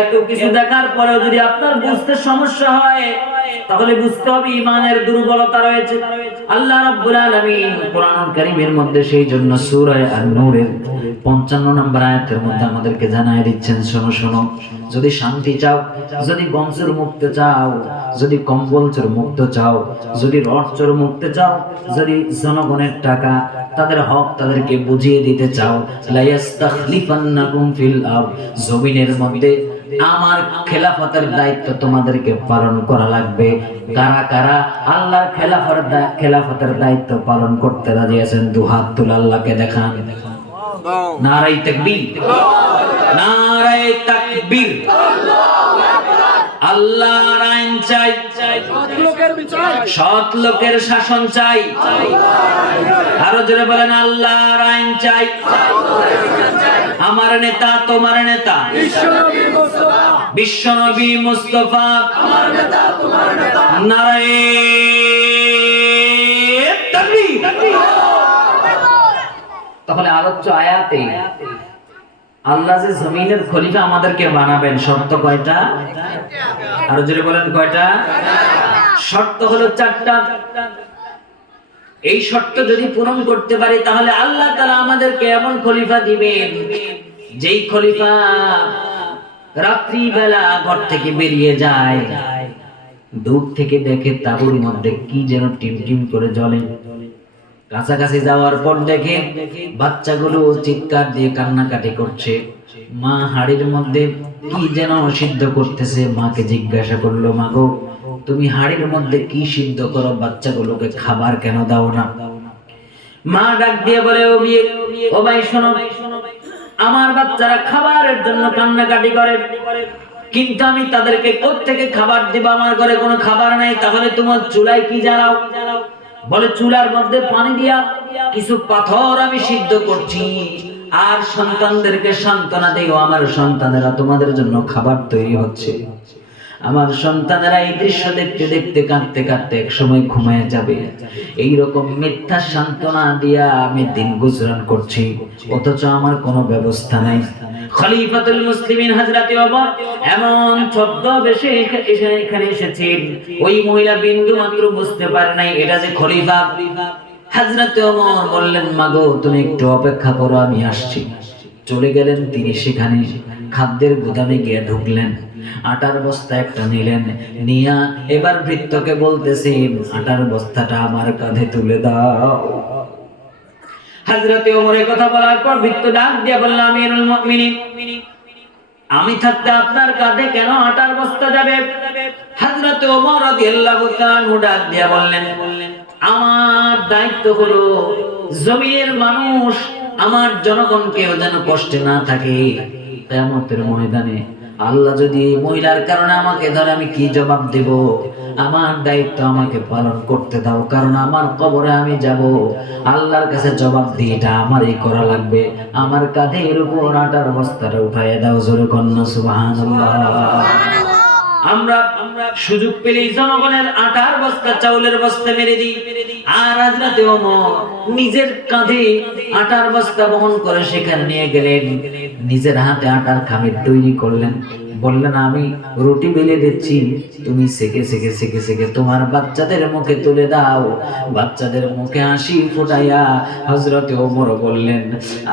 এত কিছু দেখার পরেও যদি আপনার বুঝতে সমস্যা হয়, তাহলে বুঝতে হবে ঈমানের দুর্বলতা রয়েছে। আল্লাহ রাব্বুল আলামিন কোরআনুল কারীমের মধ্যে সেই জন্য সূরা আন-নূরের 55 নম্বর আয়াতের মধ্যে আমাদেরকে জানায় দিচ্ছেন, শোনো শোনো, যদি শান্তি চাও, যদি গমচুর মুক্ত চাও, যদি কম্বলচুর মুক্ত চাও, যদি রডচুর মুক্ত চাও, যদি জনগণের টাকা তাদের হক তাদেরকে বুঝিয়ে দিতে চাও, লা ইস্তাখলিফান্নাকুম ফিল আরদ, জমিনের মধ্যে আমার খেলাফতের দায়িত্ব তোমাদেরকে পালন করা লাগবে। কারা কারা আল্লাহর খেলাফতের দায়িত্ব পালন করতে রাজি আছেন? দুহাত তুলে আল্লাহকে দেখান। নারায়ে তাকবীর, নারায়ে তাকবীর। আল্লাহর আইন চাই, সৎ লোকের শাসন চাই। আরো জোরে বলেন আল্লাহর আইন চাই। আমার নেতা তোমার নেতা বিশ্বনবী মুস্তাফা, নারায়ে তাকবীর। তাহলে আলোচ্য আয়াতে আল্লাহ যে জমিনের খলিফা আমাদেরকে বানাবেন, শর্ত কয়টা? আরো জোরে বলেন কয়টা? শর্ত হলো 4টা। এই শর্ত যদি পূরণ করতে পারি, তাহলে আল্লাহ তাআলা আমাদেরকে এমন খলিফা দিবেন, যেই খলিফা রাত্রি বেলা ঘর থেকে বেরিয়ে যায়, দূর থেকে দেখে তাঁবুর মধ্যে কি যেন টিম টিম করে জ্বলে, কাছাকাছি যাওয়ার পর দেখে বাচ্চাগুলো চিৎকার দিয়ে কান্নাকাটি করছে। মা হাড়ির মধ্যে কি যেন সিদ্ধ করতেছে। মাকে জিজ্ঞাসা করলো, মা গো, তুমি হাড়ির মধ্যে কি সিদ্ধ করো, বাচ্চাগুলোকে খাবার কেন দাও না? মা ডাক দিয়ে বলে, ও ভাই শোনো, আমার বাচ্চারা খাবারের জন্য কান্নাকাটি করে, কিন্তু আমি তাদেরকে কোত্থেকে খাবার দিব? আমার ঘরে কোনো খাবার নাই। তাহলে তোমার চুলায় কি জ্বালাও? বলে, চুলার মধ্যে পানি দিয়া কিছু পাথর আমি সিদ্ধ করছি, আর সন্তানদেরকে সান্ত্বনা দিও, আমার সন্তানেরা তোমাদের জন্য খাবার তৈরি হচ্ছে। আমার সন্তানেরা এই দৃশ্য দেখতে দেখতে কাঁদতে কাঁদতে এক সময় ঘুমায় যাবে। এইরকম মিথ্যা সান্ত্বনা দিয়া আমি দিন গুজরান করছি, অথচ আমার কোনো ব্যবস্থা নাই। খলিফাতুল মুসলিমিন হযরতে ওমর এমন ছদ্মবেশে এখানে এসেছেন, ওই মহিলা বিন্দু মাত্র বুঝতে পারে নাই এটা যে খলিফা। হযরতে ওমর বললেন, মাগো, তুমি একটু অপেক্ষা করো, আমি আসছি। চলে গেলেন তিনি। সেখানে খাদ্যের গুদামে গিয়ে ঢুকলেন, আটার বস্তা একটা নিলেন, নিয়া এবার ভৃত্যকে বলতেছেন, আটার বস্তাটা আমার কাঁধে তুলে দাও। হযরতে ওমরের কথা বলার পর ভৃত্য ডাক দিয়ে বলল, আমিরুল মুমিনিন, আমি থাকতে আপনার কাঁধে কেন আটার বস্তা যাবে? হযরতে ওমর রাদিয়াল্লাহু তাআলা ডাক দিয়ে বললেন, আমার দায়িত্ব হলো জমিনের মানুষ, আমার জনগণকেও যেন কষ্টে না থাকে। কিয়ামতের ময়দানে আল্লাহ যদি এই মহিলার কারণে আমাকে ধরে, আমি কি জবাব দেব? আমার দায়িত্ব আমাকে পালন করতে দাও, কারণ আমার কবরে আমি যাব, আল্লাহর কাছে জবাব দিয়ে এটা আমারই করা লাগবে। আমার কাঁধের উপর আটার বস্তাটা উঠাইয়া দাও। জোরে কন্যা সুবহানাল্লাহ। আমরা সুযোগ পেলেই জনগণের আটার বস্তা, চাউলের বস্তা মেরে দিই। আর হযরতে ওমর নিজের কাঁধে আটার বস্তা বহন করে সেখানে নিয়ে গেলেন, নিজের হাতে আটার খামির তৈরি করলেন। বললেন, আমি রুটি বেলে দিচ্ছি, তুমি সেকে সেকে সেকে সেকে তোমার বাচ্চাদের মুখে তুলে দাও। বাচ্চাদের মুখে হাসি ফোটাইয়া হযরতে ওমর বললেন,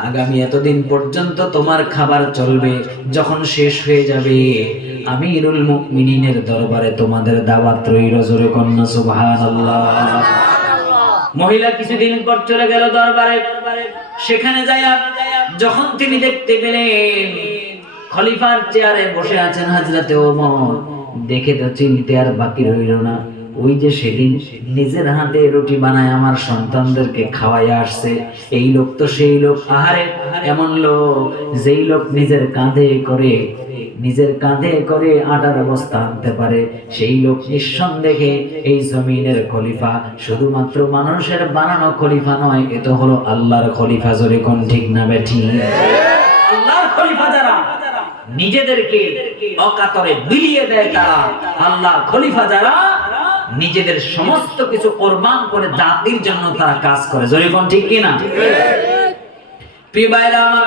আগামী এতদিন পর্যন্ত তোমার খাবার চলবে, যখন শেষ হয়ে যাবে আমিরুল মুমিনিনের দরবারে তোমাদের দাওয়াত রইল। জোরে কন্যা সুবহানাল্লাহ। মহিলা কিছুদিন পর চলে গেল দরবারে। সেখানে যায়া যখন তিনি দেখতে পেলেন খলিফার চেয়ারে বসে আছেন হযরতে ওমর, দেখে তো চিনতে আর বাকি রইল না। ওই যে সেদিন নিজের হাতে রুটি বানায় আমার সন্তানদেরকে খাওয়াইয়া আসছে, এই লোক তো সেই লোক। আহারে, এমন লোক যেই লোক নিজের কাঁধে করে আটার বস্তা আনতে পারে, সেই লোক নিঃসন্দেহে এই জমিনের খলিফা। শুধুমাত্র মানুষের বানানো খলিফা নয়, এ তো হলো আল্লাহর খলিফা। জোরে কোন ঠিক না বেঠি? আল্লাহর খলিফা যারা নিজেদেরকে অকাতরে বিলিয়ে দেয়, তারা আল্লাহর খলিফা। যারা নিজেদের সমস্ত কিছু কুরবান করে জাতির জন্য তারা কাজ করে। জোরে কোন ঠিক কি না? প্রিয় ভাইরা আমার,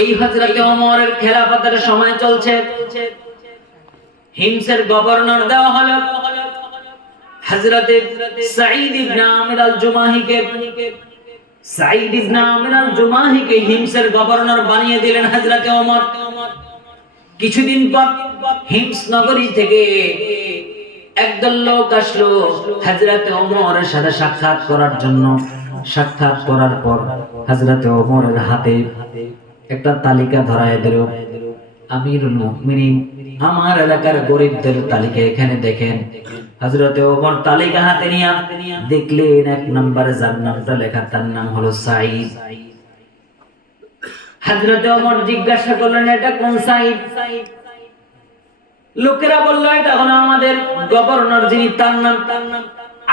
এই হযরতে ওমরের খেলাফতের সময় চলছে। হিমসের গভর্নর দেওয়া হলো হযরতে সাঈদ ইবনে আমির আল-জুমাহিকে। সাঈদ ইবনে আমির আল-জুমাহিকে হিমসের গভর্নর বানিয়ে দিলেন হযরতে ওমর। কিছুদিন পর হিমস নগরী থেকে একদল লোক আসলো হযরতে ওমরের সাথে সাক্ষাৎ করার জন্য। সাক্ষাৎ করার পর হযরতে ওমরের হাতে একটা তালিকা ধরায় দিল, আমিরুল মুমিনিন, আমার এলাকার গরিবদের তালিকা এখানে দেখেন। হযরতে ওমর তালিকা হাতে নিয়ে দেখলেন, এক নম্বরে যার নামটা লেখা তার নাম হলো সাঈদ। হযরতে ওমর জিজ্ঞাসা করলেন, এটা কোন সাঈদ? লোকেরা বলল, এটা হলো আমাদের গভর্নর, যিনি তার নাম।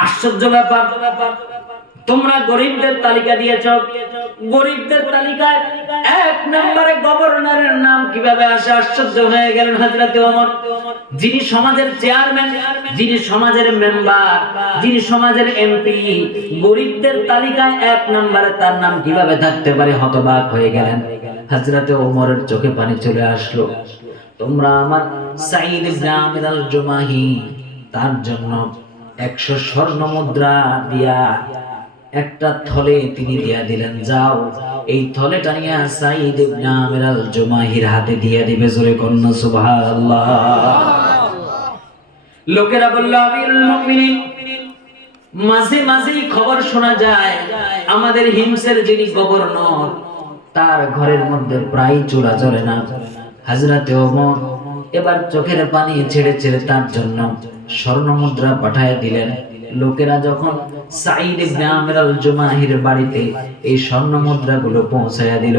আশ্চর্য ব্যাপার, তোমরা গরিবদের তালিকা দিয়েছ, গরিবদের তালিকায় এক নম্বরে গভর্নরের নাম কিভাবে আসে? আশ্চর্য হয়ে গেলেন হযরতে ওমর। যিনি সমাজের চেয়ারম্যান, যিনি সমাজের মেম্বার, যিনি সমাজের এমপি, গরিবদের তালিকায় এক নম্বরে তার নাম কিভাবে থাকতে পারে? হতবাক হয়ে গেলেন। হযরতে ওমরের চোখে পানি চলে আসলো। তোমরা আমার সাঈদ ইবনে আমির আল-জুমাহি, তার জন্য 100 স্বর্ণ মুদ্রা দিয়া একটা থলে তিনি দিয়া দিলেন, যাও এই থলেটা নিয়ে সাঈদ ইবনে আমির আল-জুমাহির হাতে দিয়ে দিবে। জোরে কন্যা সুবহানাল্লাহ। লোকেরা বলল, আমিরুল মুমিনিন, মাঝে মাঝেই খবর শোনা যায় আমাদের হিমসের যিনি গভর্নর তার ঘরের মধ্যে প্রায় চুলা জ্বলে না। হযরতে ওমর এবার চোখের পানি ছেড়ে ছেড়ে তার জন্য স্বর্ণ মুদ্রা পাঠায় দিলেন। লোকেরা যখন সাঈদ ইবনে আমির আল জুমাহির বাড়িতে এই স্বর্ণ মুদ্রাগুলো পৌঁছায়া দিল,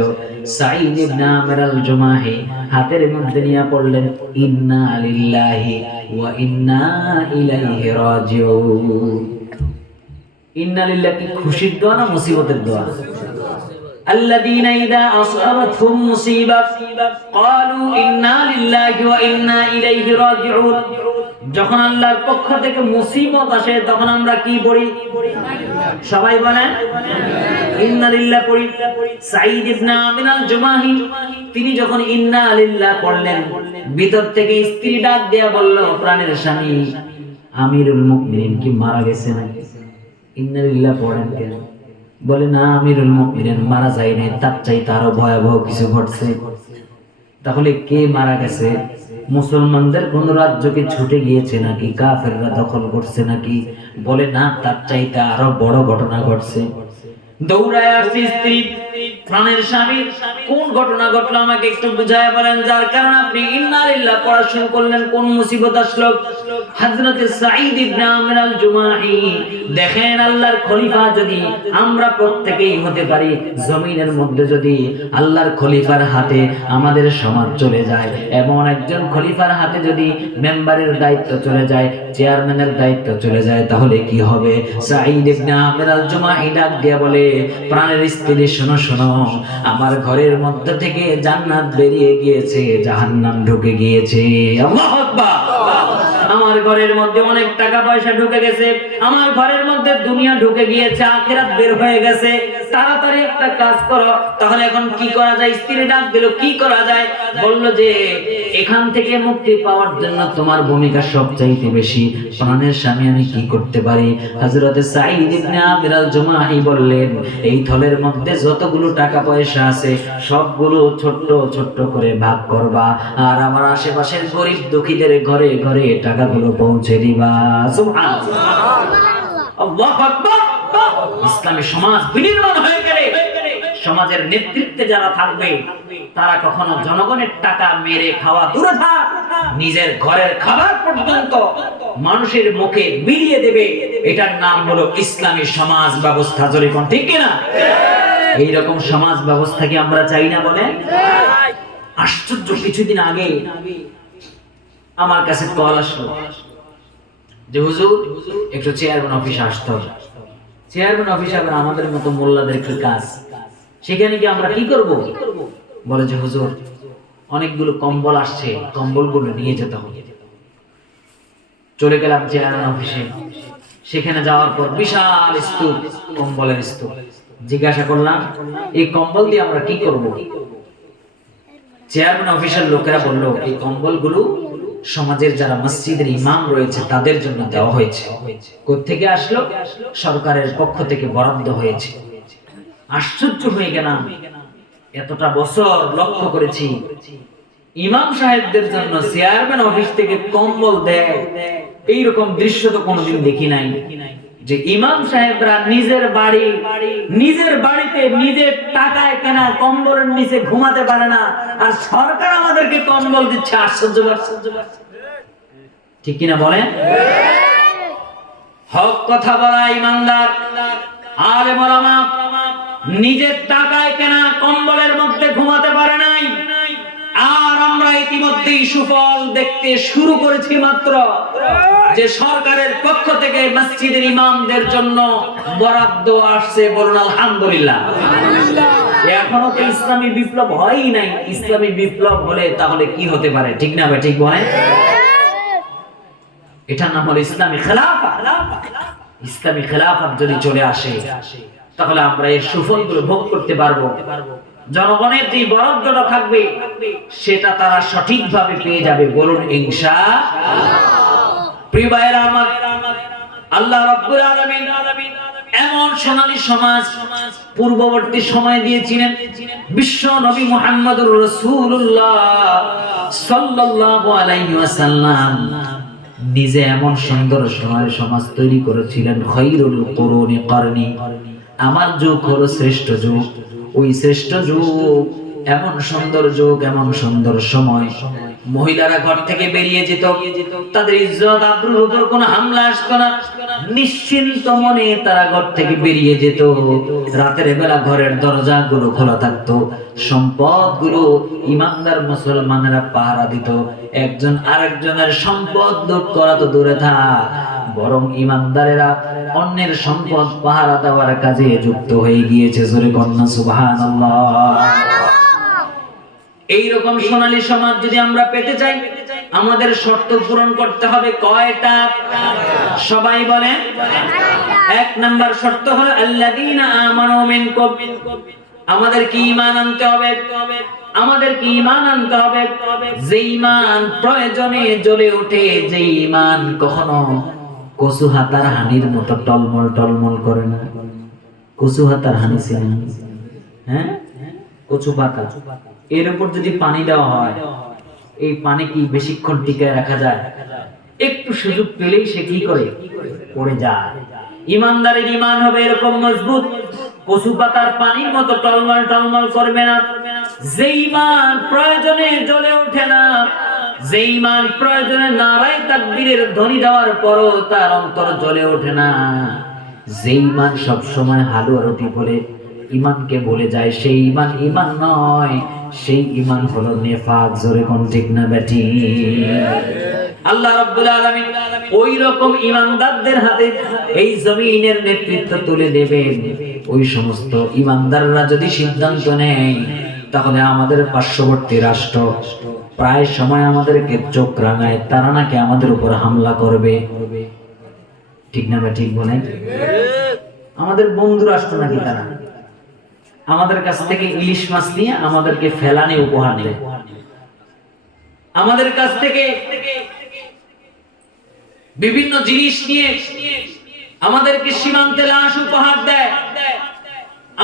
সাঈদ ইবনে আমির আল জুমাহি হাতের মধ্যে নিয়ে পড়লেন ইন্না লিল্লাহি ওয়া ইন্না ইলাইহি রাজিউন। ইন্না লিল্লাহি কি খুশির দোয়া না মুসিবতের দোয়া? الذين إذا أصابتهم مصيبة قالوا إنا لله وإنا إليه راجعون। যখন আল্লাহর পক্ষ থেকে মুসিবত আসে তখন আমরা কি পড়ি? সবাই বলেন ইন্না লিল্লাহ পড়ি। সাঈদ ইবনে আমির আল জুমাহি তিনি যখন ইন্না লিল্লাহ পড়লেন, ভিতর থেকে স্ত্রী ডাক দেয়া বলল, প্রাণের স্বামী আমিরুল মুমিনিন কি মারা গেছে নাকি? ইন্না লিল্লাহ পড়েন কেন? বলে না, আমিরুল মুমিনিন মারা যায় নাই, তার চাইতে আরো ভয়াবহ কিছু ঘটছে। তাহলে কে মারা গেছে? মুসলমানদের কোন রাজ্য কি ছুটে গিয়েছে নাকি? কাফেররা দখল করছে নাকি? বলে না, তার চাইতে আরো বড় ঘটনা ঘটছে। দৌড়ায় আসছে স্ত্রী, প্রাণের স্বামী কোন ঘটনা ঘটলো আমাকে একটু বুঝায় বলেন, যার কারণে আপনি ইন্না লিল্লাহ পড়া শুরু করলেন? কোন মুসিবত আসলো? হযরতে সাঈদ ইবনে আমির আল জুমাহি দেখেন, আল্লাহর খলিফা যদি আমরা প্রত্যেকেই হতে পারি, জমিনের মধ্যে যদি আল্লাহর খলিফার হাতে আমাদের সমাজ চলে যায়, এমন একজন খলিফার হাতে যদি মেম্বারের দায়িত্ব চলে যায়, চেয়ারম্যানের দায়িত্ব চলে যায়, তাহলে কি হবে? সাঈদ ইবনে আমির আল জুমাহি ডাক দিয়ে বলে, প্রাণের স্ত্রী শোনো শোনো, আমার ঘরের মধ্যে থেকে জান্নাত বেরিয়ে গিয়েছে, জাহান্নাম ঢুকে গিয়েছে। আল্লাহু আকবার। আমার ঘরের মধ্যে অনেক টাকা পয়সা ঢুকে গেছে, আমার ঘরের মধ্যে দুনিয়া ঢুকে গিয়েছে, আখিরাত বের হয়ে গেছে। তাড়াতাড়ি একটা কাজ করো। তাহলে এখন কি করা যায়? স্ত্রী ডাক দিল, কি করা যায়? বলল যে এখান থেকে মুক্তি পাওয়ার জন্য তোমার ভূমিকা সবচাইতে বেশি। প্রাণের স্বামী আমি কি করতে পারি? হযরতে সাঈদ ইবনে আমির আল জুমাহি বললেন, এই থলের মধ্যে যতগুলো টাকা পয়সা আছে সবগুলো ছোট্ট ছোট্ট করে ভাগ করবা, আর আমার আশেপাশের গরিব দুঃখীদের ঘরে ঘরে টাকাগুলো পৌঁছে দিবা। সুবহানাল্লাহ, আল্লাহু আকবার। ইসলামী সমাজ বিনির্মাণ হয়ে গেলে সমাজের নেতৃত্বে যারা থাকবে তারা কখনো জনগণের টাকা মেরে খাওয়া দূরে থাক, নিজের ঘরের খাবার পর্যন্ত মানুষের মুখে বিলিয়ে দেবে। এটার নাম হলো ইসলামী সমাজ ব্যবস্থা। জোরে কোন ঠিক কিনা? এইরকম সমাজ ব্যবস্থা কি আমরা চাই না? বলে আশ্চর্য, কিছুদিন আগে আমার কাছে কল আসলো যে হুজুর একটু চেয়ারম্যান অফিসে আসতে হবে। চেয়ারম্যান অফিসে আবার আমাদের মতো মোল্লাদের কি কাজ? সেখানে কি আমরা কি করব? বলে যে হুজুর অনেকগুলো কম্বল আসছে, কম্বলগুলো নিয়ে যেতে হবে। চলে গেলাম চেয়ারম্যান অফিসে। সেখানে যাওয়ার পর বিশাল স্তূপ, কম্বলের স্তূপ। জিজ্ঞাসা করলাম, এই কম্বল দিয়ে আমরা কি করব? চেয়ারম্যান অফিসের লোকেরা বলল, এই কম্বলগুলো সমাজের যারা মসজিদের ইমাম রয়েছে তাদের জন্য দেওয়া হয়েছে। কোত্থেকে আসলো? সরকারের পক্ষ থেকে বরাদ্দ হয়েছে। আশ্চর্য হয়ে গেলাম, এতটা বছর লক্ষ্য করেছি ইমাম সাহেবদের জন্য চেয়ারম্যান অফিস থেকে কম্বল দেয়, এইরকম দৃশ্য তো কোনোদিন দেখি নাই। যে ইমাম সাহেবরা নিজের বাড়ি, নিজের বাড়িতে নিজের টাকায় কেনা কম্বলের নিচে ঘুমাতে পারে না, আর সরকার আমাদেরকে কম্বল দিচ্ছে। আশ্চর্য, ঠিক কিনা বলেন? হক কথা বলা ইমানদার আলেম ওলামা নিজের টাকায় কেনা কম্বলের মধ্যে ঘুমাতে পারে নাই, আর আমরা ইতিমধ্যেই সুফল দেখতে শুরু করেছি মাত্র, যে সরকারের পক্ষ থেকে মসজিদের ইমামদের জন্য বরাদ্দ আসছে। বলুন আলহামদুলিল্লাহ। এখনো তো ইসলামী বিপ্লব হয়ই নাই। ইসলামী বিপ্লব হলে তাহলে কি হতে পারে? ঠিক না? ঠিক বলেন। এটার নাম হলো ইসলামী খেলাফত। ইসলামী খেলাফত যদি চলে আসে তাহলে আমরা এর সুফলগুলো ভোগ করতে পারবো। জনগণের যে বরাদ্দটা থাকবে সেটা তারা সঠিকভাবে পেয়ে যাবে। বলুন ইনশাআল্লাহ। প্রিয় ভাইরা আমার, আল্লাহ রাব্বুল আলামিন এমন সোনালী সমাজ পূর্ববর্তী সময় দিয়েছিলেন। বিশ্ব নবী মুহাম্মদুর রাসূলুল্লাহ সাল্লাল্লাহু আলাইহি ওয়াসাল্লাম নিজে এমন সুন্দর সমাজ তৈরি করেছিলেন, খায়রুল কুরুনি করনি, আমার যুগ হলো শ্রেষ্ঠ যুগ। ওই শ্রেষ্ঠ যুগ, এমন সুন্দর যুগ, এমন সুন্দর সময়, মহিলারা ঘর থেকে বেরিয়ে যেত, তাদের ইজ্জত আবরুর উপর কোনো হামলা আসতো না, নিশ্চিন্ত মনে তারা ঘর থেকে বেরিয়ে যেত। রাতের বেলা ঘরের দরজাগুলো খোলা থাকতো, সম্পদগুলো ইমানদার মুসলমানেরা পাহারা দিত। একজন আরেকজনের সম্পদ লুট করা তো দূরে থাক, বরং ইমানদারেরা অন্যের সম্পদ পাহারা দেওয়ার কাজে যুক্ত হয়ে গিয়েছে। জোরে কন্যা সুবহানাল্লাহ। এইরকম সোনালী সমাজ যদি আমরা পেতে চাই, আমাদের শর্ত পূরণ করতে হবে কয়টা? সবাই বলেন। এক নাম্বার শর্ত হলো আল্লাযীনা আমানু মিনকুম, আমাদের কি ঈমান আনতে হবে? আমাদের কি ঈমান আনতে হবে? যে ঈমান প্রয়োজনে জ্বলে ওঠে, যে ঈমান কখনো কচু হাতার হানির মতো টলমল টলমল করে না। কচু হাতার হানি চিনেন? হ্যাঁ, কচু পাতা, এর উপর যদি পানি দেওয়া হয়, এই পানি কি বেশিক্ষণ টিকায় রাখা যায়? একটু সুযোগ পেলেই সে কি করে? পড়ে যায়। ইমানদারের ঈমান হবে এরকম মজবুত, কচু পাতার পানির মতো টলমল টলমল করবে না। যে ঈমান প্রয়োজনে জ্বলে ওঠে না, যে ঈমান প্রয়োজনে নারায়ে তাকবীরের ধ্বনি দেওয়ার পরও তার অন্তর জ্বলে ওঠে না, যে ঈমান সব সময় হালুয়া রুটি বলে ঈমানকে বলে যায়, সেই ঈমান ঈমান নয়, সেই ঈমান হলো নেফাক। জোরে কোন ঠিক না বেঠি? আল্লাহ রাব্বুল আলামিন ওই রকম ঈমানদারদের হাতে এই জমিনের নেতৃত্ব তুলে দেবেন। ওই সমস্ত ঈমানদাররা যদি সিদ্ধান্ত নেয়, তাহলে আমাদের পার্শ্ববর্তী রাষ্ট্র প্রায় সময় আমাদেরকে চোখ রাঙায়, তারা নাকি আমাদের উপর হামলা করবে। ঠিক না ঠিক বলেন? আমাদের বন্ধু রাষ্ট্র নাকি তারা আমাদের কাছ থেকে ইলিশ মাছ নিয়ে আমাদেরকে ফেলানি উপহার দেয়, আমাদের কাছ থেকে বিভিন্ন জিনিস নিয়ে আমাদেরকে সীমান্তে লাশ উপহার দেয়,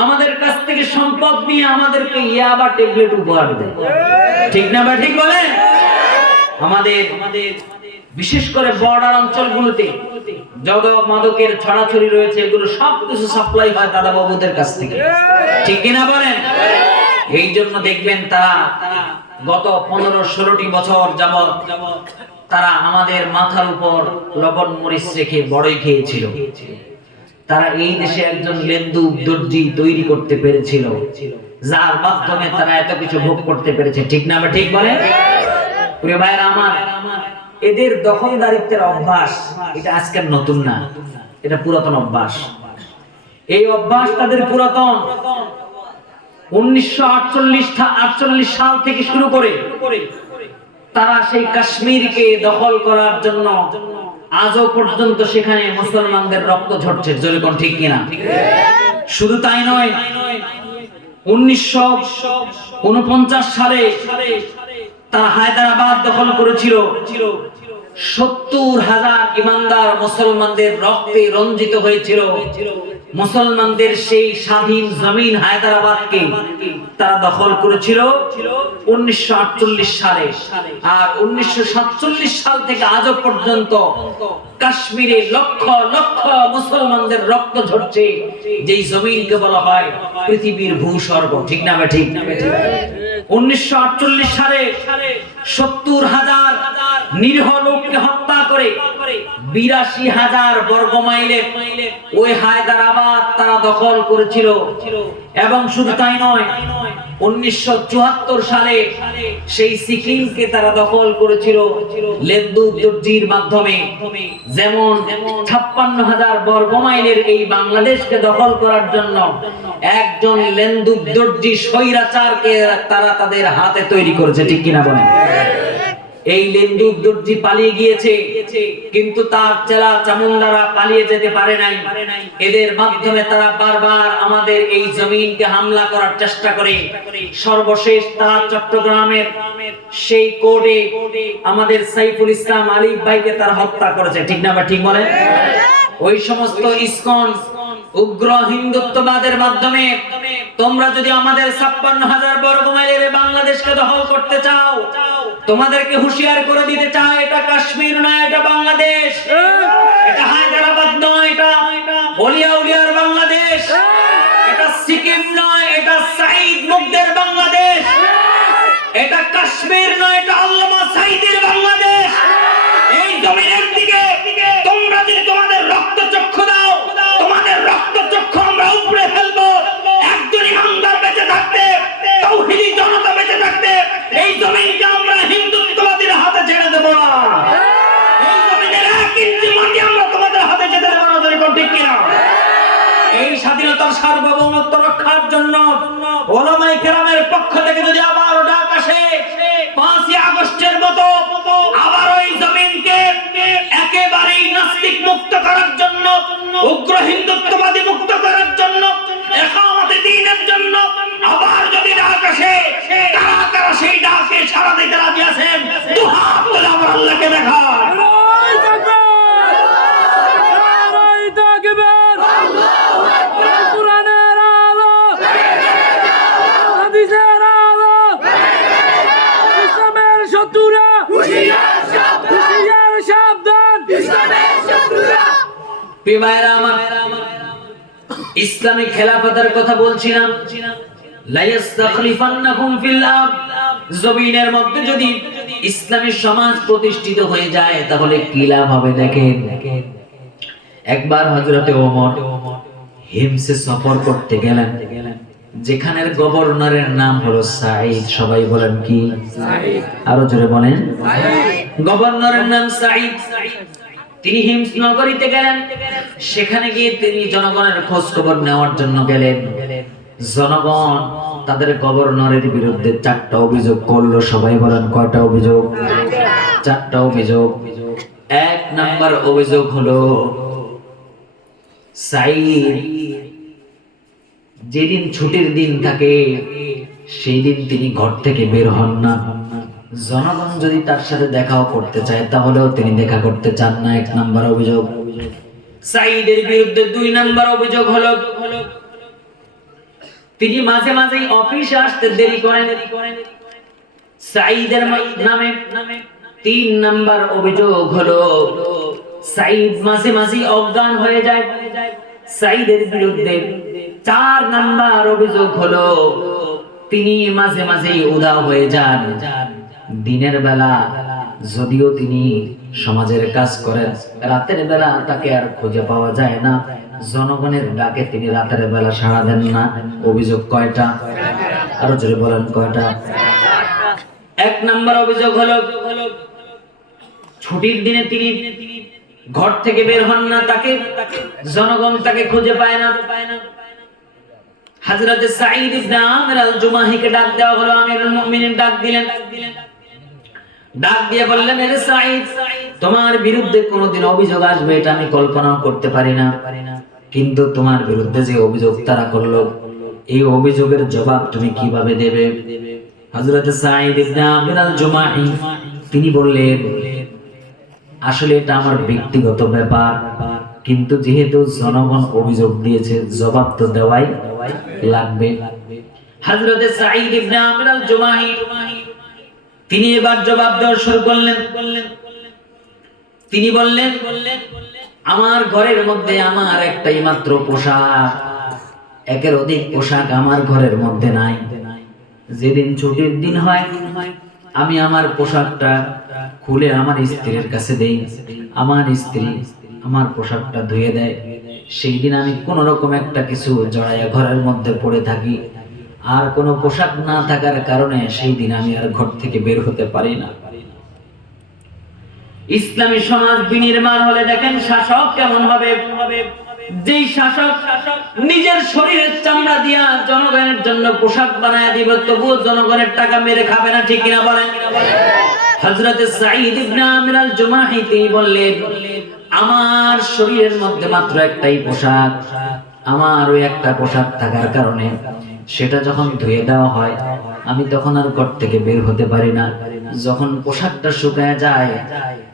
আমাদের কাছ থেকে সম্পদ নিয়ে আমাদেরকে ইয়াবা ট্যাবলেট উপহার দেয়। ঠিক না বা ঠিক বলেন? আমাদের বিশেষ করে বর্ডার অঞ্চলগুলোতে যত মাদকের ছড়াছড়ি রয়েছে, এগুলো সবকিছু সাপ্লাই হয় দাদা বাবুদের কাছ থেকে। ঠিক কিনা বলেন? এই জন্য দেখবেন তারা গত 15-16টি বছর যাবত তারা আমাদের মাথার উপর লবণ মরিচ রেখে বড়ই খেয়েছিল। তারা এই দেশে একজন লেন্দুক দর্জি তৈরি করতে পেরেছিল, যার মাধ্যমে তারা এত কিছু ভোগ করতে পেরেছে। ঠিক না বা ঠিক বলেন? প্রিয় ভাইরা আমার, এদের দখলদারিত্বের অভ্যাস এটা আজকের নতুন না, এটা পুরাতন অভ্যাস। এই অভ্যাস তাদের পুরাতন। 1948 সাল থেকে শুরু করে তারা সেই কাশ্মীরকে দখল করার জন্য আজও পর্যন্ত সেখানে মুসলমানদের রক্ত ঝরছে। জোরে কোন ঠিক কিনা? শুধু তাই নয়, 1949 সালে তারা হায়দ্রাবাদ দখল করেছিল। 70,000 ইমানদার মুসলমানদের রক্তে রঞ্জিত হয়েছিল। মুসলমানদের সেই স্বাধীন জমিন হায়দ্রাবাদকে তারা দখল করেছিল 1948 সালে। আর 1947 সাল থেকে আজও পর্যন্ত কাশ্মীরে লক্ষ লক্ষ মুসলমানদের রক্ত ঝরছে, যেই জমিনকে বলা হয় পৃথিবীর ভূস্বর্গ। ঠিক না ঠিক? 1948 সালে 70,000 নিরীহ লোককে হত্যা করে 82,000 বর্গ মাইলের ওই হায়দ্রাবাদ তারা দখল করেছিল। এবং শুধু তাই নয়, 1974 সালে সেই সিকিমকে তারা দখল করেছিল লেন্দুক দর্জির মাধ্যমে। যেমন 56,000 বর্গ মাইলের এই বাংলাদেশকে দখল করার জন্য একজন লেন্দুক দর্জি স্বৈরাচারকে তারা তাদের হাতে তৈরি করেছে। ঠিক কিনা বলেন? এই লেন্দুক দর্জি পালিয়ে গিয়েছে, কিন্তু তার চেলা চামুন্ডারা পালিয়ে যেতে পারে নাই। এদের মাধ্যমে তারা বারবার আমাদের এই জমিনকে হামলা করার চেষ্টা করে। সর্বশেষ তারা চট্টগ্রামের সেই কোর্টে আমাদের সাইফুল ইসলাম আলিফ ভাইকে তারা হত্যা করেছে। ঠিক না বা ঠিক বলেন? ওই সমস্ত ইসকন উগ্র হিন্দুত্ববাদের মাধ্যমে তোমরা যদি আমাদের 56,000 বর্গ মাইলের বাংলাদেশকে দখল করতে চাও, তোমাদেরকে হুঁশিয়ার করে দিতে চাই, এটা কাশ্মীর নয়, এটা বাংলাদেশ। এটা হায়দ্রাবাদ নয়, এটা ওলিয়ার বাংলাদেশ। এটা সিকিম নয়, এটা সাঈদ মুগদের বাংলাদেশ। এটা কাশ্মীর নয়, এটা আল্লামা সাঈদের বাংলাদেশ। এই জমিনের দিকে তোমরা যদি তোমাদের রক্তচক্ষু দাও, তোমাদের রক্তচক্ষু আমরা উপড়ে ফেলবো। একজন ইমানদার বেঁচে থাকতে, তাওহীদি জনতা বেঁচে থাকতে এই জমিনকে আমরা হিন্দুত্ববাদীর হাতে ছেড়ে দেব না। এই জমিনের 1 ইঞ্চি মাটি আমরা তোমাদের হাতে যেতে দেব না। ঠিক কিনা? এই স্বাধীনতার সার্বভৌমত্ব রক্ষার জন্য ওলামায়ে কেরামের পক্ষ থেকে যদি আবার ডাক আসে, 5ই আগস্টের মতো আবার ওই জমিনকে একেবারেই নাস্তিক মুক্ত করার জন্য, উগ্র হিন্দুত্ববাদী মুক্ত করার জন্য, ইকামতে দ্বীনের জন্য আবার যদি ডাক আসে, কারা কারা সেই ডাকে সাড়া দিতে রাজি আছেন? দুহাত তুলে আমার আল্লাহকে দেখান। ইসলামী খেলাফতের কথা বলছিলাম। লা ইস্তাখলিফান্নাকুম ফিল আরদ, জমিনের মধ্যে যদি ইসলামী সমাজ প্রতিষ্ঠিত হয়ে যায় তাহলে কি লাভ হবে দেখেন। একবার হযরতে ওমর হিমসে সফর করতে গেলেন, যেখানের গভর্নরের নাম হলো সাঈদ। সবাই বলেন কি? সাঈদ। আরো জোরে বলেন। গভর্নরের নাম সাঈদ। তিনি হিমস নগরীতে গেলেন, সেখানে গিয়ে তিনি জনগণের খোঁজ খবর নেওয়ার জন্য গেলেন। জনগণ তাদের গভর্নরের বিরুদ্ধে 4টা অভিযোগ করলো। সবাই বলেন কয়টা অভিযোগ? 4টা অভিযোগ। 1 নাম্বার অভিযোগ হলো সাঈদ যেদিন ছুটির দিন থাকে সেই দিন তিনি ঘর থেকে বের হন না। জনগণ যদি তার সাথে দেখাও করতে চায় তাহলেও তিনি দেখা করতে চান না। 1 নাম্বার অভিযোগ। সাঈদের বিরুদ্ধে 2 নাম্বার অভিযোগ হলো তিনি মাঝে মাঝেই অফিসে আসতে দেরি করেন। সাঈদের নামে 3 নাম্বার অভিযোগ হলো সাঈদ মাঝে মাঝেই অজ্ঞান হয়ে যায়। সাঈদের বিরুদ্ধে 4 নাম্বার অভিযোগ হলো তিনি মাঝে মাঝেই উধাও হয়ে যান। দিনের বেলা যদিও তিনি সমাজের কাজ করেন, রাতের বেলা তাকে আর খুঁজে পাওয়া যায় না। জনগণের ডাকে তিনি রাতের বেলা সাড়া দেন না। অভিযোগ কয়টা? আরো জোরে বলেন কয়টা? 1 নাম্বার অভিযোগ হলো ছুটির দিনে তিনি ঘর থেকে বের হন না, তাকে জনগণ তাকে খুঁজে পায় না। হযরত সাঈদ ইবনে আমির আল-জুমাহিকে ডাক দেওয়া হলো। আমিরুল মুমিনিন ডাক দিলেন, ডাক দিয়ে বললেন, এ সাঈদ, তোমার বিরুদ্ধে কোনদিন অভিযোগ আসবে এটা আমি কল্পনাও করতে পারি না, কিন্তু তোমার বিরুদ্ধে যে অভিযোগ তারা করলো এই অভিযোগের জবাব তুমি কিভাবে দেবে? হযরত সাঈদ ইবনে আমির আল-জুমাহি তিনি বললেন, আসলে এটা আমার ব্যক্তিগত ব্যাপার, কিন্তু যেহেতু জনগণ অভিযোগ দিয়েছে জবাব তো দেওয়াই লাগবে। হযরত সাঈদ ইবনে আমির আল-জুমাহি তিনি এবার জবাব দেওয়া শুরু করলেন। তিনি বললেন, আমার ঘরের মধ্যে আমার একটাই মাত্র পোশাক, একের অধিক পোশাক আমার ঘরের মধ্যে নাই। যেদিন ছুটির দিন হয় আমি আমার পোশাকটা খুলে আমার স্ত্রীর কাছে দেই, আমার স্ত্রী আমার পোশাকটা ধুয়ে দেয়। সেই দিন আমি কোন রকম একটা কিছু জড়াইয়া ঘরের মধ্যে পড়ে থাকি, আর কোনো পোশাক না থাকার কারণে সেই দিন আমি আর ঘর থেকে বের হতে পারি না। ইসলামী সমাজ বিনির্মাণ হলে দেখেন শাসক কেমন হবে। যেই শাসক নিজের শরীরের চামড়া দিয়া জনগণের জন্য পোশাক বানায় দিবে, তবুও জনগণের টাকা মেরে খাবে না। ঠিক কিনা বলেন? হযরত সাঈদ ইবনে আমির আল-জুমাহি তিনি বললেন, আমার শরীরের মধ্যে মাত্র একটাই পোশাক, আমার ওই একটা পোশাক থাকার কারণে সেটা যখন ধুয়ে দেওয়া হয় আমি তখন আর ঘর থেকে বের হতে পারি না। যখন পোশাকটা শুকায় যায়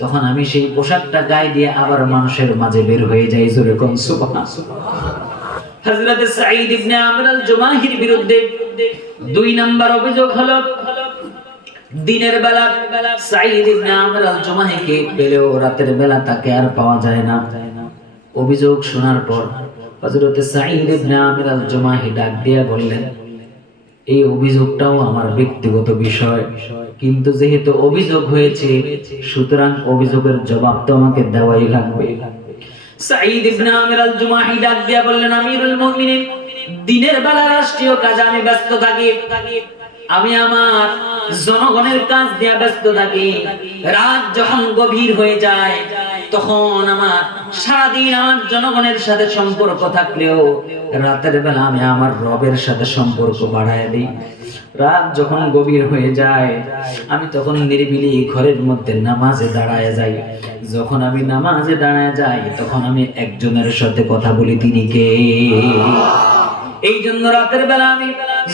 তখন আমি সেই পোশাকটা গায়ে দিয়ে আবার মানুষের মাঝে বের হয়ে যাই। জোরে কোন সুবহানাল্লাহ। হযরত সাঈদ ইবনে আমির আল-জুমাহির বিরুদ্ধে 2 নাম্বার অভিযোগ হলো দিনের বেলা সাঈদ ইবনে আমর আল-জুমাহিকে পেলেও রাতের বেলা তাকে আর পাওয়া যায় না। অভিযোগ শোনার পর হযরত সাঈদ ইবনে আমর আল-জুমাহি ডাক দিয়ে বললেন, এই অভিযোগটাও আমার ব্যক্তিগত বিষয়, কিন্তু যেহেতু অভিযোগ হয়েছে সুতরাং অভিযোগের জবাব তো আমাকে দেওয়াই লাগবে। সাঈদ ইবনে আমর আল-জুমাহি ডাক দিয়ে বললেন, আমিরুল মুমিনিন, দিনের বেলা রাষ্ট্রীয় কাজে আমি ব্যস্ত থাকি, আমি আমার জনগণের কাজ দিয়ে ব্যস্ত থাকি। রাত যখন গভীর হয়ে যায় তখন আমার সারাদিন আমার জনগণের সাথে সম্পর্ক থাকলেও রাতের বেলা আমি আমার রবের সাথে সম্পর্ক বাড়ায় দিই। রাত যখন গভীর হয়ে যায় আমি তখন নিরিবিলি ঘরের মধ্যে নামাজে দাঁড়ায় যাই। যখন আমি নামাজে দাঁড়ায় যাই তখন আমি একজনের সাথে কথা বলি, তিনি কে? এই জন্য রাতের বেলা আমি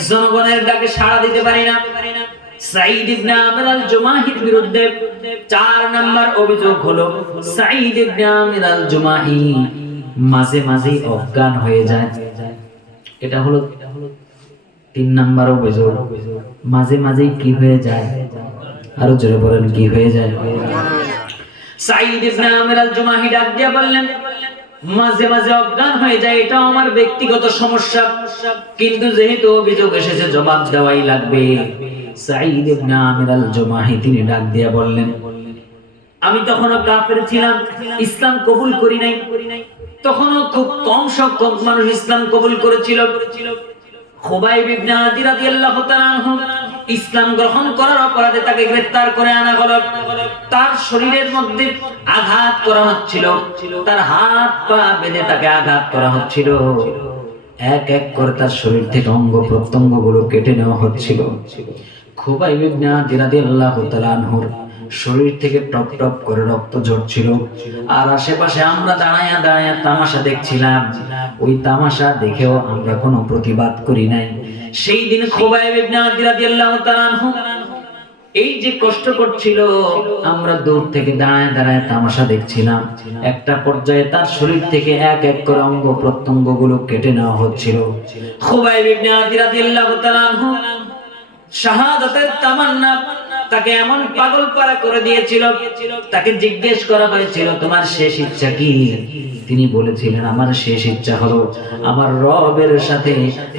জনগণের ডাকে সাড়া দিতে পারি না। সাঈদ ইবনে আমর আল-জুমাহির বিরুদ্ধে 4 নাম্বার অভিযোগ হলো, সাঈদ ইবনে আমর আল-জুমাহি মাঝে মাঝে অজ্ঞান হয়ে যায়। এটা হলো 3 নাম্বার অভিযোগ। মাঝে মাঝে কি হয়ে যায়? আরো জোরে বলেন, কি হয়ে যায়? সাঈদ ইবনে আমর আল-জুমাহি ডাক দিয়ে বললেন, মাঝে মাঝে অজ্ঞান হয়ে যায়, এটা আমার ব্যক্তিগত সমস্যা, কিন্তু যেহেতু অভিযোগ এসেছে জবাব দেওয়াই লাগবে। সাঈদ ইবনে আমর আল-জুমাহি তিনি ডাক দিয়ে বললেন, আমি তখনও কাফের ছিলাম, ইসলাম কবুল করি নাই। তখনও খুব কম সংখ্যক মানুষ ইসলাম কবুল করেছিল। খুবাইব ইবনে আদি রাদিয়াল্লাহু তাআলা আনহু ইসলাম গ্রহণ করার অপরাধে তাকে গ্রেফতার করে আনা হলো। তার শরীরের মধ্যে আঘাত করা হচ্ছিল, তার হাত পা বেঁধে তাকে আঘাত করা হচ্ছিল। এক এক করে তার শরীর থেকে অঙ্গ প্রত্যঙ্গ গুলো কেটে নেওয়া হচ্ছিল। খুবাইব ইবনে আদি রাদিয়াল্লাহু তাআলা আনহুর শরীর থেকে টপ টপ করে রক্ত ঝরছিল। আর আশেপাশে আমরা দাঁড়ায়া দাঁড়ায়া তামাশা দেখছিলাম। ওই তামাশা দেখেও আমরা কোনো প্রতিবাদ করি নাই। সেই দিন খুবাইব ইবনে আদি রাদিয়াল্লাহু তাআলা আনহু এই যে কষ্ট করছিল, আমরা দূর থেকে দাঁড়ায় দাঁড়ায় তামাশা দেখছিলাম। একটা পর্যায়ে তার শরীর থেকে এক এক করে অঙ্গ প্রত্যঙ্গ গুলো কেটে নেওয়া হচ্ছিল। খুবাইব ইবনে আদি রাদিয়াল্লাহু তাআলা আনহু শাহাদাতের তামান্না তাকে এমন পাগল পারা করে দিয়েছিল। তাকে জিজ্ঞেস করা হয়েছিল, তোমার শেষ ইচ্ছা কি? তিনি বলেছিলেন, আমার শেষ ইচ্ছা হলো আমার রবের সাথে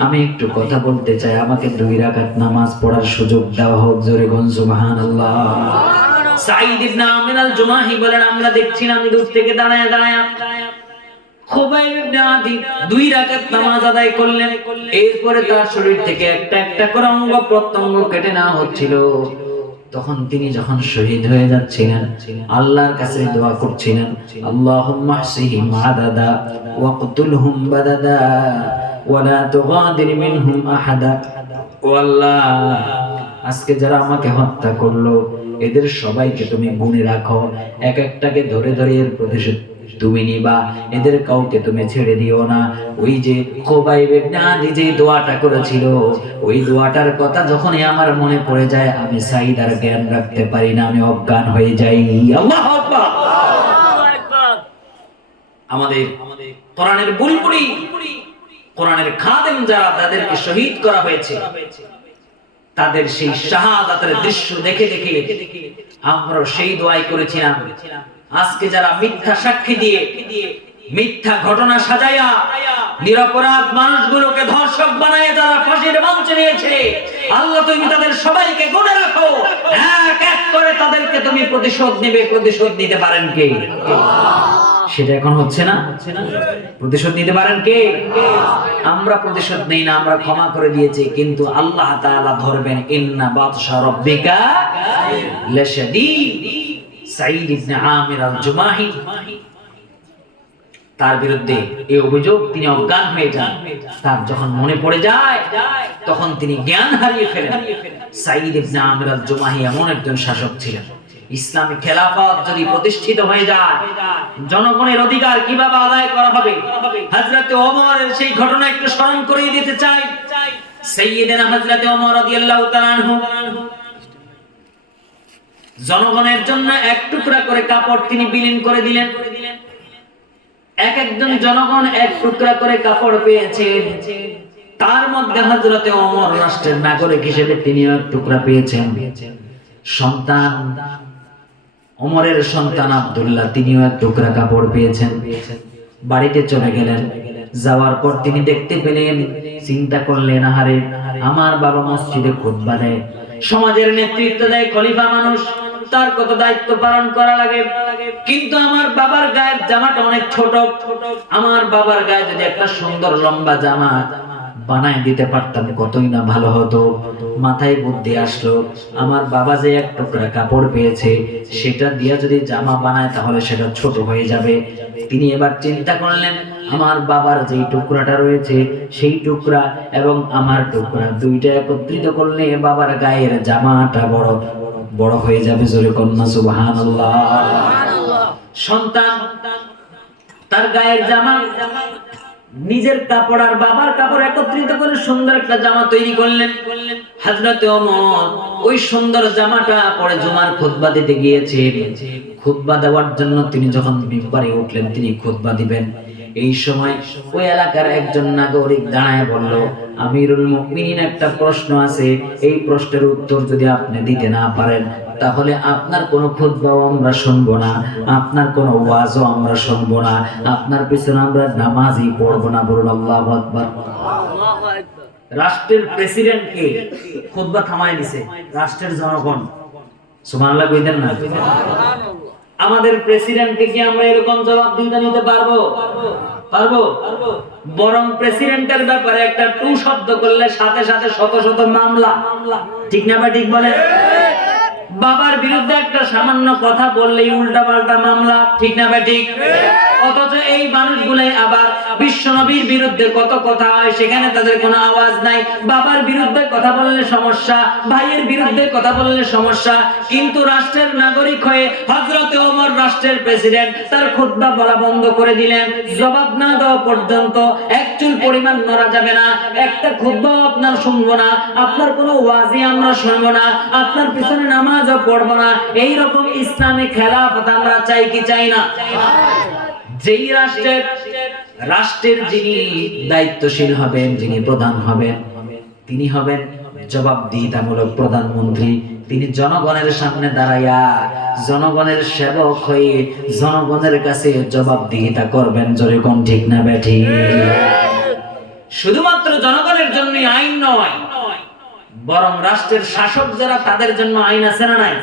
আমি একটু কথা বলতে চাই, আমাকে 2 রাকাত নামাজ পড়ার সুযোগ দেওয়া হোক। জোরে বলুন সুবহানাল্লাহ। সাঈদ ইবনে আমর আল-জুমাহি বলেন, আমরা দেখছিলাম দূর থেকে দাঁড়ায় দাঁড়ায় খুবাইব ইবনে আদি 2 রাকাত নামাজ আদায় করলেন। এরপরে তার শরীর থেকে একটা একটা করে অঙ্গ প্রত্যঙ্গ কেটে নেওয়া হচ্ছিল। তখন তিনি যখন শহীদ হয়ে যাচ্ছিলেন আল্লাহর কাছে দোয়া করছিলেন, আল্লাহুম্মা হসিহিম আদাদা ওয়াকতুলহুম বাদাদা ওয়ালা তুগাদির মিনহুম আহাদা। ও আল্লাহ, আজকে যারা আমাকে হত্যা করলো এদের সবাইকে তুমি গুণে রাখো, এক একটাকে ধরে ধরে এর প্রতিশোধ তুমি নিবা, এদের কাউকে তুমি ছেড়ে দিও না। ওই যে খুবাইব ইবনে আদি যে দোয়াটা করেছিল, ওই দোয়াটার কথা যখনই আমার মনে পড়ে যায় আমি সাঈদ আর জ্ঞান রাখতে পারি না, আমি অজ্ঞান হয়ে যাই। আল্লাহু আকবার। আমাদের কোরআনের বুলবুলি, কোরআনের খাদেম যারা, তাদেরকে শহীদ করা হয়েছে, তাদের সেই শাহাদাতের দৃশ্য দেখে দেখে আমরা সেই দোয়াই করেছিলাম। আজকে যারা মিথ্যা সাক্ষী দিয়ে মিথ্যা ঘটনা সাজায়া নিরপরাধ মানুষগুলোকে ধর্ষক বানায় যারা ফাঁসির মঞ্চে নিয়েছে, আল্লাহ তুমি তাদের সবাইকে গুণে রাখো, এক এক করে তাদেরকে তুমি প্রতিশোধ নেবে। প্রতিশোধ নিতে পারেন কে? সেটা এখন হচ্ছে না। প্রতিশোধ নিতে পারেন কে? আমরা প্রতিশোধ নেই না, আমরা ক্ষমা করে দিয়েছি, কিন্তু আল্লাহ তাআলা ধরবেন। ইন্না বাতশা রাব্বিকা লাশাদীদ। সাঈদ ইবনে আমর আল-জুমাহি, তার বিরুদ্ধে এই অভিযোগ, তিনি অজ্ঞান হয়ে যান। তার যখন মনে পড়ে যায় তখন তিনি জ্ঞান হারিয়ে ফেলেন। সাঈদ ইবনে আমর আল-জুমাহি এমন একজন শাসক ছিলেন, ইসলামী খেলাফত যদি প্রতিষ্ঠিত হয়ে যায়, জনগণের অধিকার কিভাবে আদায় করা হবে, হযরত ওমরের সেই ঘটনা একটু স্মরণ করিয়ে দিতে চাই। সাইয়্যিদানা হযরত ওমর রাদিয়াল্লাহু তাআলা আনহু জনগণের জন্য এক টুকরা করে কাপড় তিনি বিলীন করে দিলেন। এক একজন জনগণ এক টুকরা করে কাপড় পেয়েছেন। তার মধ্যে হযরত ওমর রাষ্ট্রের নাগরিক হিসেবে তিনিও এক টুকরা পেয়েছেন। সন্তান ওমরের সন্তান আব্দুল্লাহ, তিনিও এক টুকরা কাপড় পেয়েছেন। বাড়িতে চলে গেলেন। যাওয়ার পর তিনি দেখতে পেলেন, চিন্তা করলেন, আহারে আমার বাবা মসজিদে খুতবা দেয়, সমাজের নেতৃত্ব দেয়, খলিফা মানুষ, তার কত দায়িত্ব পালন করা লাগে, কিন্তু আমার বাবার গায়ের জামাটা অনেক ছোট। আমার বাবার গায়ে যদি একটা সুন্দর লম্বা জামা বানায় দিতে পারতাম কতই না ভালো হতো। মাথায় বুদ্ধি আসলো, আমার বাবা যে এক টুকরা কাপড় পেয়েছে সেটা দিয়ে যদি জামা বানায় তাহলে সেটা ছোট হয়ে যাবে। তিনি এবার চিন্তা করলেন, আমার বাবার যে টুকরাটা রয়েছে সেই টুকরা এবং আমার টুকরা দুইটা একত্রিত করলে বাবার গায়ের জামাটা বড় বড় হয়ে যাবে। জোরে কন্যা সুবহানাল্লাহ। সন্তান তার গায়ের জামা, নিজের কাপড় আর বাবার কাপড় একত্রিত করে সুন্দর একটা জামা তৈরি করলেন। হযরতে ওমর ওই সুন্দর জামাটা পরে জুমার খুতবা দিতে গিয়েছেন। খুতবা দেওয়ার জন্য তিনি যখন মিম্বারে উঠলেন, তিনি খুতবা দিবেন, এই সময় ওই এলাকার একজন নাগরিক দাঁড়ায় বলল, আমিরুল মুমিনিন, একটা প্রশ্ন আছে, এই প্রশ্নের উত্তর যদি আপনি দিতে না পারেন তাহলে আপনার কোনো খুতবাও আমরা শুনবো না, আপনার কোনো ওয়াজও আমরা শুনবো না, আপনার পিছনে আমরা নামাজই পড়বো না। বলুন আল্লাহু আকবার। রাষ্ট্রের প্রেসিডেন্টকে খুতবা থামায় দিছে রাষ্ট্রের জনগণ। সুবহানাল্লাহ কইতেন না? আমাদের প্রেসিডেন্টকে কি আমরা এরকম জবাব দিতে পারবো? পারবো? বরং প্রেসিডেন্টের ব্যাপারে একটা টু শব্দ করলে সাথে সাথে শত শত মামলা। ঠিক না বা ঠিক বলেন? বাবার বিরুদ্ধে একটা সামান্য কথা বললেই উল্টা পাল্টা মামলা। ঠিক না বা ঠিক? অথচ এই মানুষগুলাই আবার বিশ্বনবীর বিরুদ্ধে কত কথা হয়, সেখানে তাদের কোনো আওয়াজ নাই। বাবার বিরুদ্ধে কথা বললে সমস্যা, ভাইয়ের বিরুদ্ধে কথা বললে সমস্যা, কিন্তু রাষ্ট্রের নাগরিক হয়ে হযরতে ওমর রাষ্ট্রের প্রেসিডেন্ট, তার খুতবা বলা বন্ধ করে দিলেন। জবাব না দেওয়া পর্যন্ত এক চুল পরিমাণ নড়া যাবে না, একটা খুতবাও আপনার শুনবো না, আপনার কোনো ওয়াজই আমরা শুনবো না, আপনার পিছনে নামাজও পড়বো না। এই রকম ইসলামিক খেলাফত আমরা চাই কি চাই না? যেই রাষ্ট্রের যিনি দায়িত্বশীল হবেন, যিনি প্রধান হবেন, তিনি হবেন জবাবদিহিতামূলক প্রধানমন্ত্রী। তিনি জনগণের সামনে দাঁড়াইয়া জনগণের সেবক হয়ে জনগণের কাছে জবাবদিহিতা করবেন। জোরে কোন ঠিক না বেঠি? শুধুমাত্র জনগণের জন্য আইন নয়, বরং রাষ্ট্রের শাসক যারা তাদের জন্য আইন আছে না নাই?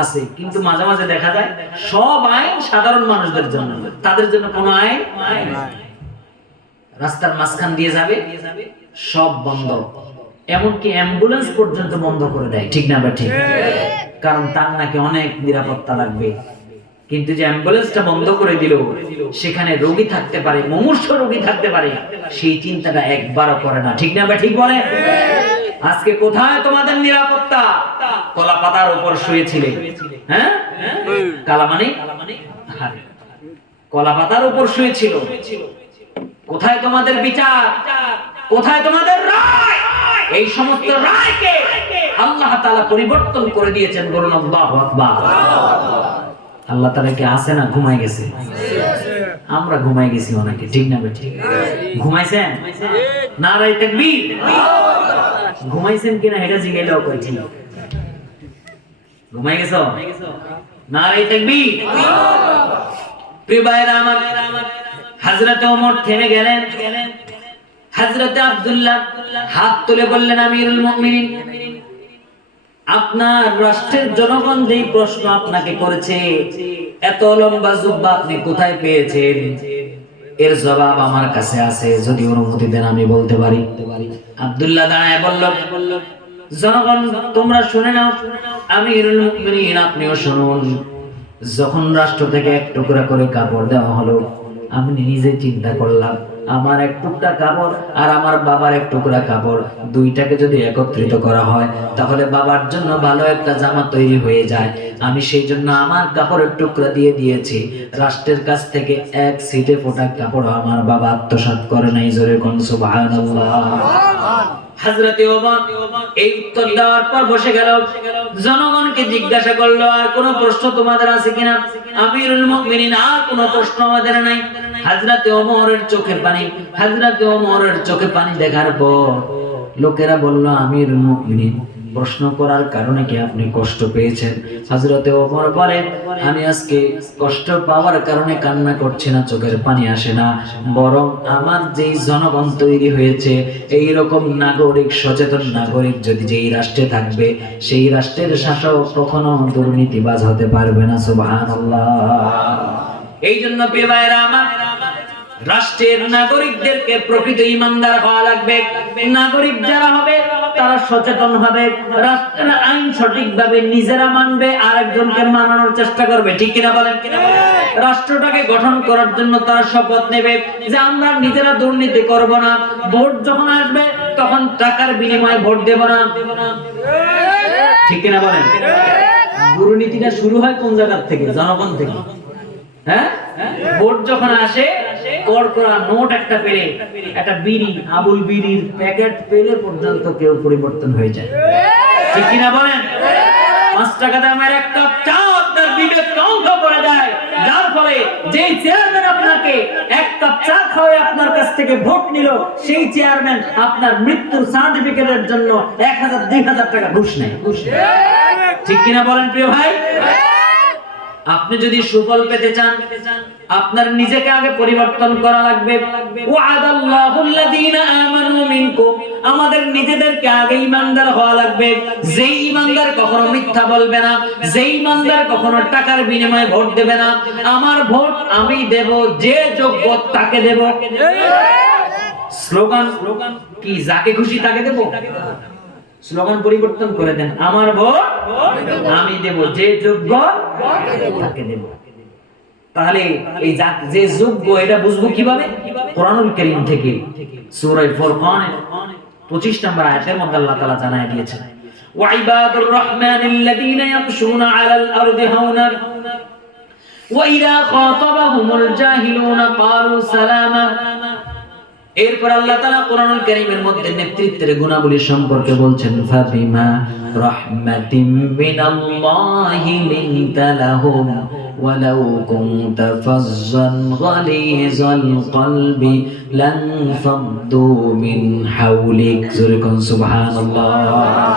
আছে, কিন্তু মাঝে মাঝে দেখা যায় সব আইন সাধারণ মানুষদের জন্য, তাদের জন্য কোনো আইন নাই। রাস্তার মাঝখান দিয়ে যাবে, সব বন্ধ, এমনকি অ্যাম্বুলেন্স পর্যন্ত বন্ধ করে দেয়। ঠিক না বা ঠিক? কারণ তার নাকি অনেক নিরাপত্তা লাগবে। কিন্তু যে অ্যাম্বুলেন্সটা বন্ধ করে দিল, সেখানে রোগী থাকতে পারে, মুমূর্ষ রোগী থাকতে পারে, সেই চিন্তাটা একবারও করে না। ঠিক না বা ঠিক বলে? আজকে কোথায় তোমাদের নিরাপত্তা? কলা পাতার উপর শুয়েছিলে, হ্যাঁ? কালা মানে কলা পাতার উপর শুয়েছিল। কোথায় তোমাদের বিচার? কোথায় তোমাদের রায়? এই সমস্ত রায়কে আল্লাহ তাআলা পরিবর্তন করে দিয়েছেন। বলুন আল্লাহু আকবার। আল্লাহ তাআলা কি আছে না ঘুমাই গেছে? আমরা ঘুমাই গেছি অনেকে। ঠিক না বেঠি? ঘুমাইছেন? নারায়ে তাকবীর। ঘুমাইছেন কিনা এটা জিজ্ঞাসা কই? ঠিক ঘুমাই গেছো? নারায়ে তাকবীর। প্রিয় ভাইরা আমার, হযরত ওমর থেমে গেলেন। হযরতে আব্দুল্লাহ হাত তুলে বললেন, আমিরুল মুমিনিন, আপনার রাষ্ট্রের জনগণ যেই প্রশ্ন আপনাকে করেছে, এত লম্বা জুব্বা আপনি কোথায় পেয়েছেন, এর জবাব আমার কাছে আছে, যদি অনুমতি দেন আমি বলতে পারি। আব্দুল্লাহ দাঁড়ায় বলল, জনগণ তোমরা শুনে নাও, আমিরুল মুমিনিন আপনিও শুনুন। যখন রাষ্ট্র থেকে এক টুকরা করে কাপড় দেওয়া হলো, আমি নিজে চিন্তা করলাম, আমার এক টুকরা কাপড় আর আমার বাবার এক টুকরা কাপড়, দুইটাকে যদি একত্রিত করা হয় তাহলে বাবার জন্য ভালো একটা জামা তৈরি হয়ে যায়। আমি সেই জন্য আমার কাপড়ের টুকরা দিয়ে দিয়েছি। রাষ্ট্রের কাছ থেকে এক সিটে ফোটা কাপড় আমার বাবা আত্মসাৎ করে নাই। জোরে কোন সুবহানাল্লাহ। হযরতে ওমর এই উত্তর দেওয়ার পর বসে গেল। জনগণকে জিজ্ঞাসা করলো, আর কোনো প্রশ্ন তোমাদের আছে কিনা? আমিরুল মুমিনিন, আর কোনো প্রশ্ন আমাদের নাই। হযরতে ওমরের চোখে পানি দেখার পর লোকেরা বলল, আমিরুল মুমিনিন প্রশ্ন করার কারণে কি আপনি কষ্ট পেয়েছেন? হযরতে ওমর বলেন, আমি আজকে কষ্ট পাওয়ার কারণে কান্না করছি না, চোখের পানি আসে না, বরং আমার যেই জনগণ তৈরি হয়েছে, এই রকম নাগরিক, সচেতন নাগরিক যদি যেই রাষ্ট্রে থাকবে, সেই রাষ্ট্রের শাসক কখনো দুর্নীতিবাজ হতে পারবে না। সুবহানাল্লাহ। এই জন্য প্রিয় ভাইরা আমার, রাষ্ট্রের নাগরিকদেরকে প্রকৃত ঈমানদার হওয়া লাগবে। নাগরিক যারা হবে তারা সচেতন হবে, রাষ্ট্রের আইন সঠিকভাবে নিজেরা মানবে, আরেকজনকে মানানোর চেষ্টা করবে। ঠিক কিনা বলেন? রাষ্ট্রটাকে গঠন করার জন্য তারা শপথ নেবে যে আমরা নিজেরা দুর্নীতি করব না, ভোট যখন আসবে তখন টাকার বিনিময়ে ভোট দেব না। ঠিক কিনা বলেন? দুর্নীতিটা শুরু হয় কোন জায়গা থেকে? জনগণ থেকে। হ্যাঁ, ভোট যখন আসে, করকরা নোট একটা পেলে, একটা বিড়ি, আবুল বিড়ির প্যাকেট পেলে পর্যন্ত কেউ পরিবর্তন হয়ে যায়। ঠিক কিনা বলেন? 5 টাকা দামের এক কাপ চা আপনার বিবেক ধ্বংস করে দেয়, যার ফলে যেই চেয়ারম্যান আপনাকে এক কাপ চা খাওয়ায় আপনার কাছ থেকে ভোট নিল, সেই চেয়ারম্যান আপনার মৃত্যুর সার্টিফিকেটের জন্য 1000-2000 টাকা ঘুষ নেয়। ঠিক কিনা বলেন প্রিয় ভাই? আপনি যদি সুফল পেতে চান, আপনার নিজেকে আগে পরিবর্তন করা লাগবে। ওয়াদাল্লাহুল্লাযীনা আমানু মিনকুম, আমাদের নিজেদেরকে আগে ঈমানদার হওয়া লাগবে। যেই ঈমানদার কখনো মিথ্যা বলবে না, যেই ঈমানদার কখনো টাকার বিনিময়ে ভোট দেবে না। আমার ভোট আমি দেব, যে যোগ্য তাকে দেব। স্লোগান কি? যাকে খুশি তাকে দেব? স্লোগান পরিবর্তন করে দেন, আমার ভোট আমি দেব, যে যোগ্য তাকে দেব। তাহলে এই যে যোগ্য, এটা বুঝবো কিভাবে? কোরআনুল কারীম থেকে সূরা ফুরকানের 25 নম্বর আয়াতের মধ্যে আল্লাহ তাআলা জানায় দিয়েছেন, ওয়া ইবাদুর রহমানিল্লাযীনা ইয়ামশুনা আলাল আরদি হাওনা ওয়া ইযা খাতাবাহুমুল জাহিলুনা ক্বালু সালামা। এরপর আল্লাহ তাআলা কোরআনুল কারীমের মধ্যে নেতৃত্বের গুণাবলী সম্পর্কে বলছেন, ফাবিমা রাহমাতিম মিনাল্লাহি লিনতা লাহুম ওয়ালাউ কুনতা ফাজ্জান গালিযাল কলবি লান ফাদ্দু মিন হাওলিক। সুবহানাল্লাহ।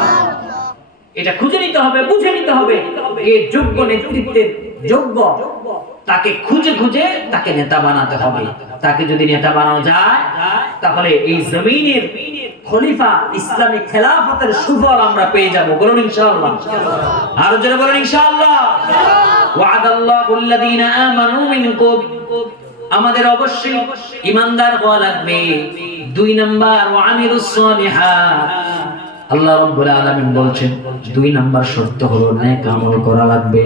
এটা খুঁজে নিতে হবে, বুঝে নিতে হবে, এই যোগ্য নেতৃত্বের যোগ্য, তাকে খুঁজে খুঁজে তাকে নেতা বানাতে হবে। তাকে যদি নেতা বানানো যায়, তাহলে এই জমিনের খলিফা, ইসলামী খেলাফতের সুফল আমরা পেয়ে যাব। বলুন ইনশাআল্লাহ। আর জোরে বলুন ইনশাআল্লাহ। ওয়াদাল্লাহুল্লাযীনা আমানু মিনকুম, আমাদের অবশ্যই ঈমানদার হওয়া লাগবে। 2 নাম্বার, ওয়া আমিলুস সালিহাত। আল্লাহ রাব্বুল আলামিন বলছেন 2 নাম্বার শর্ত হলো নেক আমল করা লাগবে।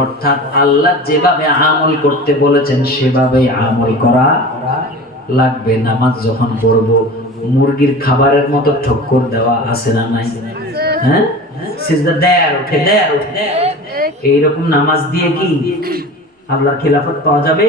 অর্থাৎ আল্লাহ যেভাবে আমল করতে বলেছেন সেভাবেই আমল করা লাগবে। নামাজ যখন পড়ব, মুরগির খাবারের মতো ঠক্কর দেওয়া আছে না নাই? হ্যাঁ, সিজদা দেয় উঠে, এইরকম নামাজ দিয়ে কি আল্লাহর খেলাফত পাওয়া যাবে?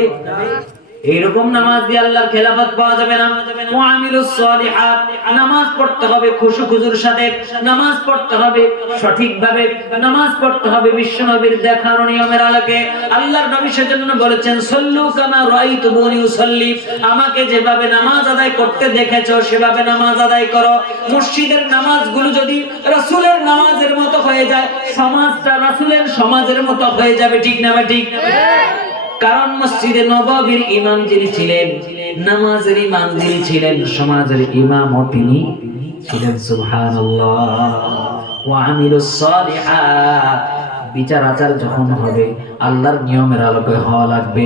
এইরকম নামাজ দিয়ে আল্লাহর খেলাফত পাওয়া যাবে না। মুআমিলুস সালিহাত, নামাজ পড়তে হবে খুশু-খুজুর সাথে, নামাজ পড়তে হবে সঠিকভাবে, নামাজ পড়তে হবে বিশ্বনবীর দেখানো নিয়মের আলোকে। আল্লাহর নবী সেজন্য বলেছেন, সাল্লু কামা রাআইতুমুনি উসাল্লি, আমাকে যেভাবে নামাজ আদায় করতে দেখেছো সেভাবে নামাজ আদায় করো। মসজিদের নামাজগুলো যদি রাসূলের নামাজের মতো হয়ে যায়, সমাজটা রাসূলের সমাজের মতো হয়ে যাবে। ঠিক না বা ঠিক? কারণ মসজিদে নববীর ইমাম যিনি ছিলেন, নামাজের ইমাম যিনি ছিলেন, সমাজের ইমামও তিনি ছিলেন। সুবহানাল্লাহ। ওয়া আমিলুস সালিহাত, বিচার আচার যখন হবে আল্লাহর নিয়মের আলোকে হওয়া লাগবে।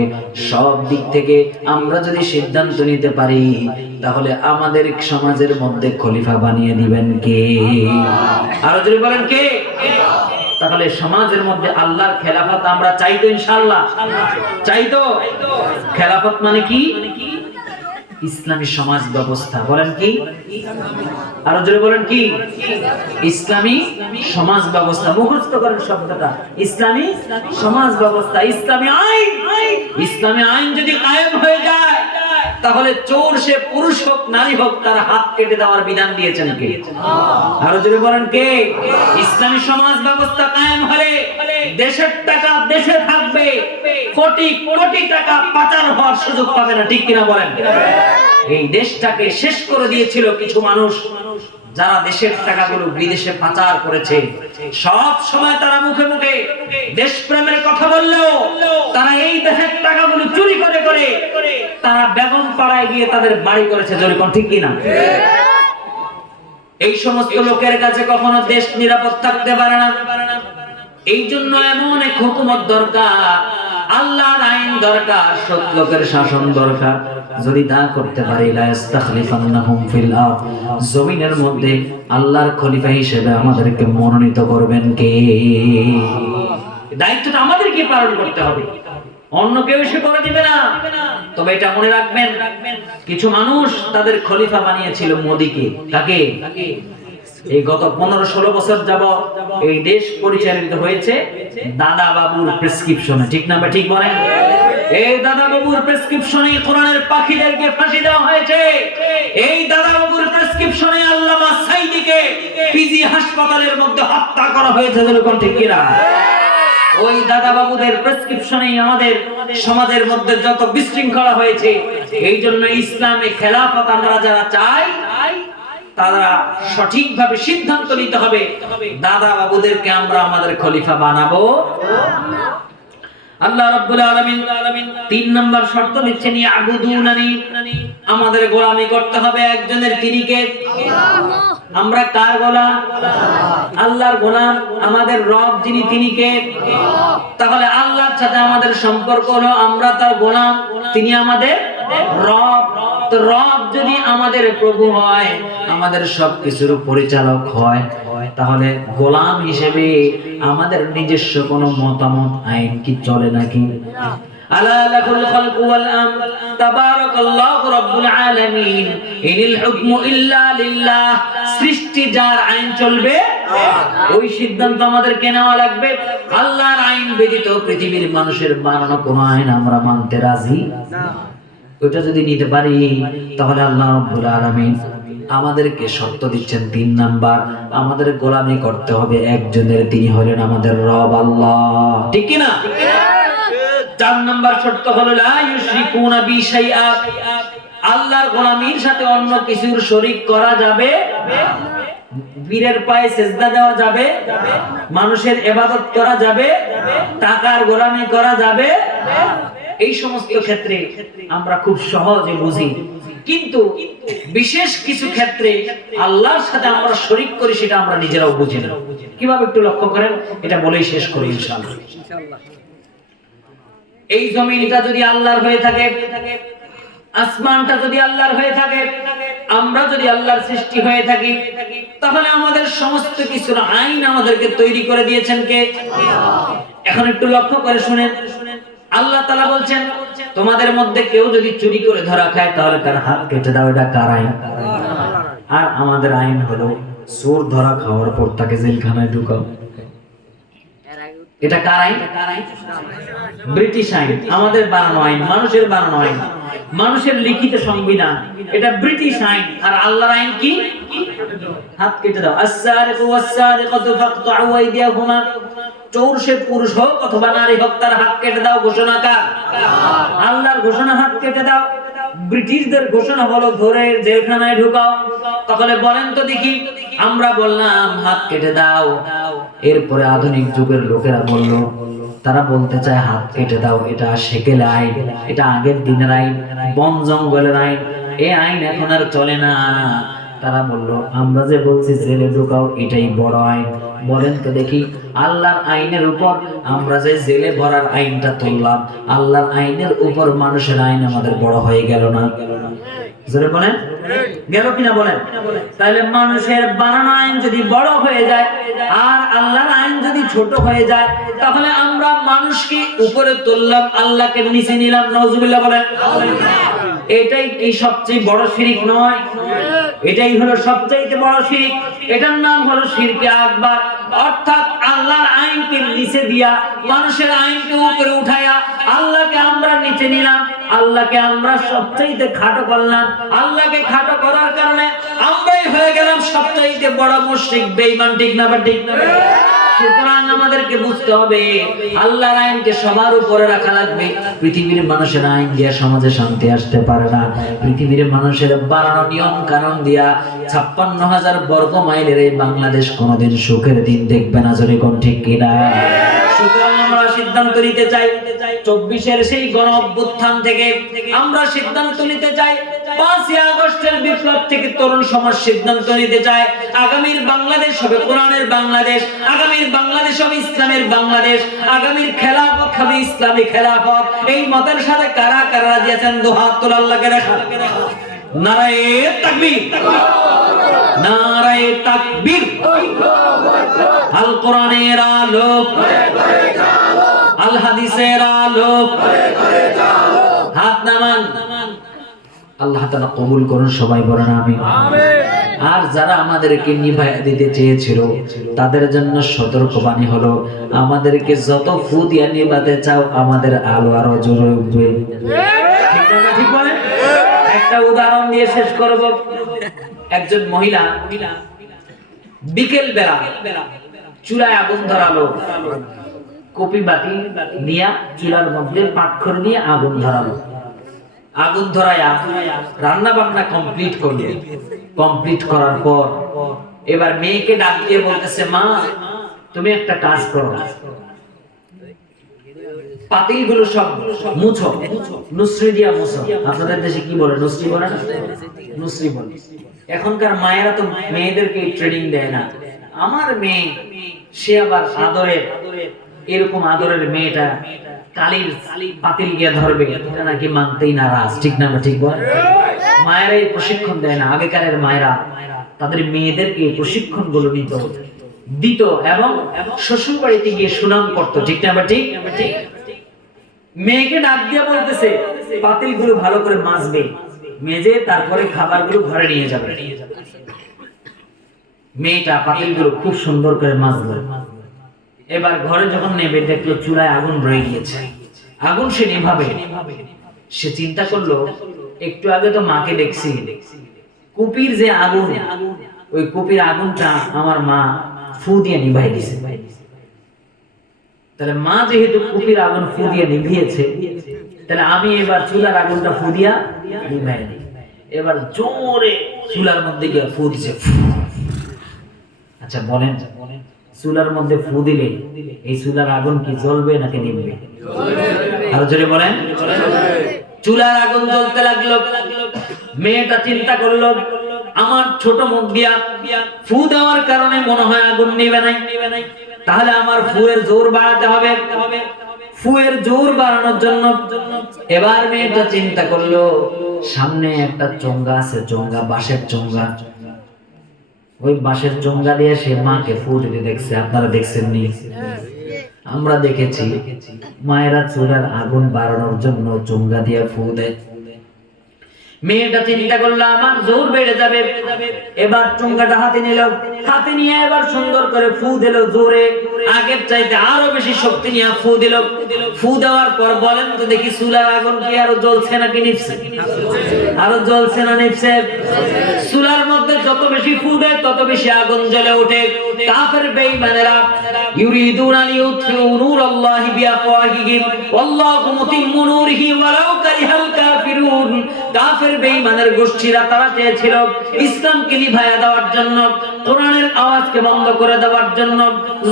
সব দিক থেকে আমরা যদি সিদ্ধান্ত নিতে পারি, তাহলে আমাদের সমাজের মধ্যে খলিফা বানিয়ে দিবেন কে? আরো যদি বলেন কে? তাহলে সমাজের মধ্যে আল্লাহর খেলাফত আমরা চাই তো ইনশাআল্লাহ? চাই তো? খেলাফত মানে কি? ইসলামী সমাজ ব্যবস্থা। বলেন কি? আরো জোরে বলেন কি? ইসলামী সমাজ ব্যবস্থা। মুখস্থ করেন শব্দটা, ইসলামী সমাজ ব্যবস্থা, ইসলামী আইন। ইসলামী আইন যদি কায়েম হয়ে যায়, তাহলে চোর সে পুরুষ হোক নারী হোক তার হাত কেটে দেওয়ার বিধান দিয়েছেন কে? আরো জোরে বলেন কে? ইসলামী সমাজ ব্যবস্থা কায়েম হলে দেশের টাকা দেশে থাকবে, কোটি কোটি টাকা পাচার হওয়ার সুযোগ পাবে না। ঠিক কিনা বলেন? এই দেশটাকে শেষ করে দিয়েছিল কিছু মানুষ, যারা দেশের টাকাগুলো বিদেশে পাচার করেছে। সব সময় তারা মুখে মুখে দেশপ্রেমের কথা বললেও তারা এই দেশের টাকাগুলো চুরি করে করে তারা বেগম পাড়ায় গিয়ে তাদের বাড়ি করেছে। জোরে কোন ঠিক কিনা? এই সমস্ত লোকের কাছে কখনো দেশ নিরাপদ থাকতে পারে না। এই জন্য এমন এক হুকুমত দরকার, আল্লাহর আইন দরকার, সৎ লোকের শাসন দরকার। যদি তা করতে পারি, লা ইস্তাখলিফান্নাহুম ফিল আরদ, জমিনের মধ্যে আল্লাহর খলিফা হিসেবে আমাদেরকে মনোনীত করবেন কে? দায়িত্বটা আমাদেরকে পালন করতে হবে, অন্য কেউ এসে করে দিবে না। তবে এটা মনে রাখবেন, কিছু মানুষ তাদের খলিফা বানিয়েছিল মোদিকে। কাকে? এই গত 15-16 বছর যাবত এই দেশ পরিচালিত হয়েছে দাদা বাবুর প্রেসক্রিপশনে। ঠিক না? ঠিক বলেন? এই দাদা বাবুর প্রেসক্রিপশনে কোরআনের পাখিদেরকে ফাঁসি দেওয়া হয়েছে। এই দাদা বাবুর প্রেসক্রিপশনে আল্লামা সাইদিকে পিজি হাসপাতালের মধ্যে হত্যা করা হয়েছে। যেরকম ঠিক কিনা? ওই দাদা বাবুদের প্রেসক্রিপশনেই আমাদের সমাজের মধ্যে যত বিশৃঙ্খলা হয়েছে। এই জন্য ইসলামে খেলাফত আমরা যারা চাই, তারা সঠিকভাবে সিদ্ধান্ত নিতে হবে, দাদা বাবুদেরকে আমরা আমাদের খলিফা বানাবো। আল্লাহ রাব্বুল আলামিন 3 নাম্বার শর্ত দিচ্ছেন, ইয়াবুদুনানি, আমাদের গোলামি করতে হবে একজনের। তিনি কে? আমরা কার গোলাম? আল্লাহর গোলাম। আমাদের রব যিনি, তিনি কে? তাহলে আল্লাহর সাথে আমাদের সম্পর্ক হলো আমরা তার গোলাম, তিনি আমাদের রব। তো রব যদি আমাদের প্রভু হয়, আমাদের সবকিছুর পরিচালক হয়, তাহলে গোলাম হিসেবে আমাদের নিজস্ব কোনো মতামত আইন কি চলে নাকি? আলা লাকুল খালকু ওয়াল আমর, তাবারাকাল্লাহু রাব্বুল আলামিন, ইনিল হুকমু ইল্লা লিল্লাহ। সৃষ্টি যার, আইন চলবে ওই সিদ্ধান্ত আমাদেরকে নেওয়া লাগবে। আল্লাহর আইন ব্যতীত পৃথিবীর মানুষের বানানো কোনো আইন আমরা মানতে রাজি না। ওটা যদি নিতে পারি, তাহলে আল্লাহ রাব্বুল আলামিন আমাদেরকে শর্ত দিচ্ছেন 3 নাম্বার, আমাদের গোলামি করতে হবে একজনের, তিনি হলেন আমাদের রব আল্লাহ। ঠিক কি না? 4 নাম্বার শর্ত হলো লা ইউশরিকুনা বি শাইআ, আল্লাহর গোলামির সাথে অন্য কিছুর শরীক করা যাবে না। বীরের পায়ে সেজদা দেওয়া যাবে, মানুষের ইবাদত করা যাবে, টাকার গোলামি করা যাবে। এই সমস্ত ক্ষেত্রে আমরা খুব সহজে বুঝি, কিন্তু বিশেষ কিছু ক্ষেত্রে আল্লাহর সাথে আমরা শরীক করি, সেটা আমরা নিজেরাও বুঝি না। কিভাবে একটু লক্ষ্য করেন, এটা বলেই শেষ করি ইনশাআল্লাহ। এই জমিনটা যদি আল্লাহর হয়ে থাকে, আসমানটা যদি আল্লাহর হয়ে থাকে, আমরা যদি আল্লাহর সৃষ্টি হয়ে থাকি, তাহলে আমাদের সমস্ত কিছুর আইন আমাদেরকে তৈরি করে দিয়েছেন কে? এখন একটু লক্ষ্য করে শুনেন, আল্লাহ তাআলা বলছেন, তোমাদের মধ্যে কেউ যদি চুরি করে ধরা খায়, তাহলে তার হাত কেটে দাও। এটা কার আইন? আর আমাদের আইন হলো চোর ধরা খাওয়ার পর তাকে জেলখানায় ঢুকাও। এটা কার আইন? ব্রিটিশ আইন, আমাদের বানানো আইন, মানুষের বানানো আইন, মানুষের লিখিত সংবিধান। এটা ব্রিটিশ আইন। আর আল্লাহর আইন কি? হাত কেটে দাও। আস-সারিকু ওয়াস-সারিকাতু ফাকতাউ আইদিয়াহুমা, চোর সে পুরুষ হোক অথবা নারী হোক, তার হাত কেটে দাও। ঘোষণা কার? আল্লাহর ঘোষণা, হাত কেটে দাও। ব্রিটিশদের ঘোষণা হলো ধরে জেলখানায় ঢুকাও। তাহলে বলেন তো দেখি, আমরা বললাম হাত কেটে দাও, এরপরে আধুনিক যুগের লোকেরা বলল, তারা বলতে চায় হাত কেটে দাও, এটা সেকেল আইন, এটা আগের দিনের আইন, বন জঙ্গলের আইন, এই আইন এখন আর চলে না। তারা বলল, আমরা যে বলছি জেলে ঢুকাও, এটাই বড় আইন। বলেন তো দেখি, আল্লাহর আইনের উপর আমরা যে জেলে ভরার আইনটা তুললাম, আল্লাহর আইনের উপর মানুষের আইন আমাদের বড় হয়ে গেল না? জোরে বলেন, গেল কিনা বলেন? তাহলে মানুষের বানানো আইন যদি বড় হয়ে যায় আর আল্লাহর আইন যদি ছোট হয়ে যায়, তাহলে আমরা মানুষকে উপরে তুললাম, আল্লাহকে নিচে নিলাম। নাউজুবিল্লাহ বলেন। এটাই কি সবচেয়ে বড় শিরক নয়? এটাই হলো সবচেয়ে বড় শিরক। এটার নাম হলো শিরকে আকবার। অর্থাৎ আল্লাহর আইনকে নিচে দিয়া মানুষের আইনকে উপরে উঠায়া আল্লাহকে আমরা নিচে নিলাম, আল্লাহকে আমরা সবচেয়ে খাটো করলাম। আল্লাহকে খাটো করার কারণে আমরাই হয়ে গেলাম সবচেয়ে বড় মুশরিক, বেঈমান। ঠিক না? ঠিক না? সুতরাং আমাদেরকে বুঝতে হবে আল্লাহর আইনকে সবার উপরে রাখা লাগবে। পৃথিবীর মানুষের আইন দিয়া সমাজে শান্তি আসতে পারে না। পৃথিবীর মানুষের বানানো নিয়ম কানুন দিয়া 56,000 বর্গ মাইলের এই বাংলাদেশ কোনোদিন সুখের দিন দেখবে না। জোরে কোন ঠিক কিনা? সুতরাং আমরা সিদ্ধান্ত নিতে চাই 24-এর সেই গণ অভ্যুত্থান থেকে আমরা সিদ্ধান্ত নিতে চাই, 5ই আগস্টের বিপ্লব থেকে তরুণ সমাজ সিদ্ধান্ত নিতে চায় আগামীর বাংলাদেশ হবে কোরআনের বাংলাদেশ, আগামীর বাংলাদেশ হবে ইসলামের বাংলাদেশ, আগামীর খেলাফত হবে ইসলামী খেলাফত। এই মতের সাথে কারা কারা রাজি আছেন? দুহাত তোলা, আল্লাহকে দেখা। নারায়ে তাকবীর, নারায়ে তাকবীর। আল কোরআনের আলো, আল হাদিসের আলো, হাত নামান। আল্লাহ তাআলা কবুল করুন, সবাই বলেন আমিন। আর যারা আমাদেরকে নিভাইয়া দিতে চেয়েছিল তাদের জন্য সতর্কবাণী হলো, আমাদেরকে যত ফু দিয়ে নিভাতে চাও আমাদের আলো আরো জ্বলে উঠবে। ঠিক বলে? একটা উদাহরণ দিয়ে শেষ করব। একজন মহিলা বিকেল বেলা চুলায় আগুন ধরালো, কপি বাতি নিয়ে চুলার মধ্যে পাটখড়ি দিয়ে আগুন ধরালো। আগুন ধরায়া রান্না বান্না কমপ্লিট করলো। কমপ্লিট করার পর এবার মেয়েকে ডাক দিয়ে বলতেছে, মা তুমি একটা কাজ করো, পাতিলগুলো সব মুছো, নুসরি দিয়া মুছো। আপনাদের দেশে কি বলে? নুসরি বলে না? নুসরি বলে। এখনকার মায়েরা তো মেয়েদেরকে ট্রেনিং দেয় না। আমার মেয়ে সে আবার আদরের, এরকম আদরের মেয়েটা কালির পাতিল গিয়ে ধরবে, এটা নাকি মানতেই নারাজ। ঠিক না? ঠিক বল। মায়েরা এই প্রশিক্ষণ দেয় না। আগেকারের মায়েরা তাদের মেয়েদেরকে প্রশিক্ষণ গুলো দিত এবং শ্বশুর বাড়িতে গিয়ে সুনাম করতো। ঠিক না? ঠিক। মেয়েকে ডাক দিয়ে বলতেছে পাতিল গুলো ভালো করে মাজবে, মেজে তারপরে খাবার গুলো ঘরে নিয়ে যাবে। মেয়েটা পাতিল গুলো খুব সুন্দর করে মাজবে। এবার ঘরে যখন নেবে দেখলো চুলায় আগুন রয়ে গিয়েছে। আগুন সে নিভাবে, সে চিন্তা করলো একটু আগে তো মাকে দেখছি কুপির যে আগুন, ওই কুপির আগুনটা আমার মা ফু দিয়ে নিভাই দিয়েছে। তাহলে মা যেহেতু কুপির আগুন ফু দিয়ে নিভিয়েছে, তাহলে আমি এবার চুলার আগুনটা ফু দিয়া নিভাই দিই। এবার জোরে চুলার মধ্যে গিয়ে ফু দিছে। আচ্ছা বলেন, চুলার মধ্যে ফু দিলে এই চুলার আগুন কি জ্বলবে নাকি নিভবে? আরো জোরে বলেন। চুলার আগুন জ্বলতে লাগলো। মেয়েটা চিন্তা করলো আমার ছোট মুখ দিয়া ফু দেওয়ার কারণে মনে হয় আগুন নিবে নাই, তাহলে আমার ফুয়ের জোর বাড়াতে হবে। ফুয়ের জোর বাড়ানোর জন্য এবার মেয়েটা চিন্তা করলো সামনে একটা চোঙ্গা আছে, চোঙ্গা, বাঁশের চোঙ্গা। ওই বাঁশের চোঙ্গা দিয়ে সে মাকে ফু দিতে দেখছে। আপনারা দেখছেন নি? আমরা দেখেছি মায়েরা চুলার আগুন বাড়ানোর জন্য চোঙ্গা দিয়ে ফু দেয়। মেয়েটা চিন্তা করলো আমার জোর বেড়ে যাবে। এবার চোঙ্গাটা হাতে নিল, হাতে নিয়ে এবার সুন্দর করে ফু দিল জোরে, আগের চাইতে আরো বেশি শক্তি নিয়ে ফু দিল। ফু দেওয়ার পর বলেন তো দেখি চুলার আগুন কি আরো জ্বলছে নাকি নিভছে? আরো জ্বলছে না নিভছে? চুলার মধ্যে যত বেশি ফু দেয় তত বেশি আগুন জ্বলে ওঠে। কাফের বেঈমানেরা ইউরিদুনা লিইউতফিউ নূরাল্লাহি বিআফওয়াহিহিম ওয়াল্লাহু মুতিম্মু নূরিহি ওয়ালাউ কারিহাল কাফিরুন। কাফের বেঈমানের গোষ্ঠীরা তারা চেয়েছিল ইসলামকে নিভায়া দেওয়ার জন্য, কোরআনের আওয়াজকে বন্ধ করে দেওয়ার জন্য।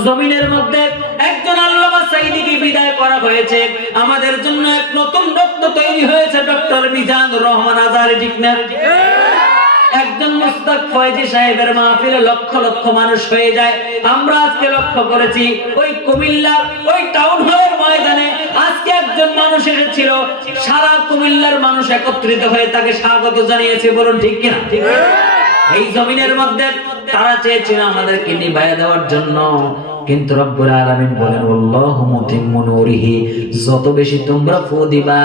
জমিনের মধ্যে একজন আল্লামা সাঈদীকে বিদায় করা হয়েছে, আমাদের জন্য এক নতুন রত্ন তৈরি হয়েছে, ডক্টর মিজানুর রহমান আজহারী। ঠিক না? একজন মুস্তাক ফয়েজী সাহেবের মাহফিলে লক্ষ লক্ষ মানুষ হয়ে যায়। আমরা আজকে লক্ষ্য করেছি ওই কুমিল্লার ওই টাউন হলের ময়দানে আজকে একজন মানুষ এসেছিল, সারা কুমিল্লার মানুষ একত্রিত হয়ে তাকে স্বাগত জানিয়েছে। বলুন ঠিক কিনা? এই জমিনের মধ্যে তারা চেয়েছিল আমাদেরকে নিভাইয়া দেওয়ার জন্য, কিন্তু রব্বুল আলামিন বলেন আল্লাহু মুতিম্মু নূরিহি, যত বেশি তোমরা ফু দিবা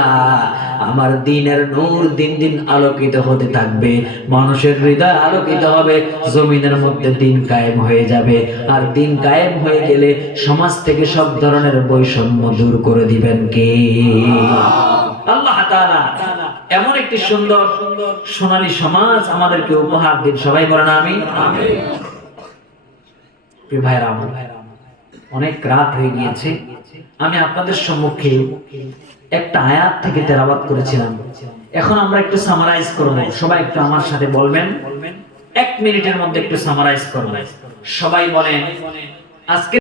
আমার দ্বীনের নূর দিন দিন আলোকিত হতে থাকবে, মানুষের হৃদয় আলোকিত হবে, জমিনের মধ্যে দ্বীন কায়েম হয়ে যাবে। আর দ্বীন কায়েম হয়ে গেলে সমাজ থেকে সব ধরনের বৈষম্য দূর করে দিবেন কে? আল্লাহ তাআলা এমন একটি সুন্দর সোনালী সমাজ আমাদেরকে উপহার দিন। সবাই বলেন আমিন। প্রিয় ভাইরা আমার, অনেক রাত হয়ে গিয়েছে। আমি আপনাদের সম্মুখে একটা আয়াত থেকে তেলাওয়াত করেছিলাম। এখন আমরা একটু সামারাইজ করব। সবাই একটু আমার সাথে বলবেন, 1 মিনিটের মধ্যে একটু সামারাইজ করব। সবাই বলেন, আজকে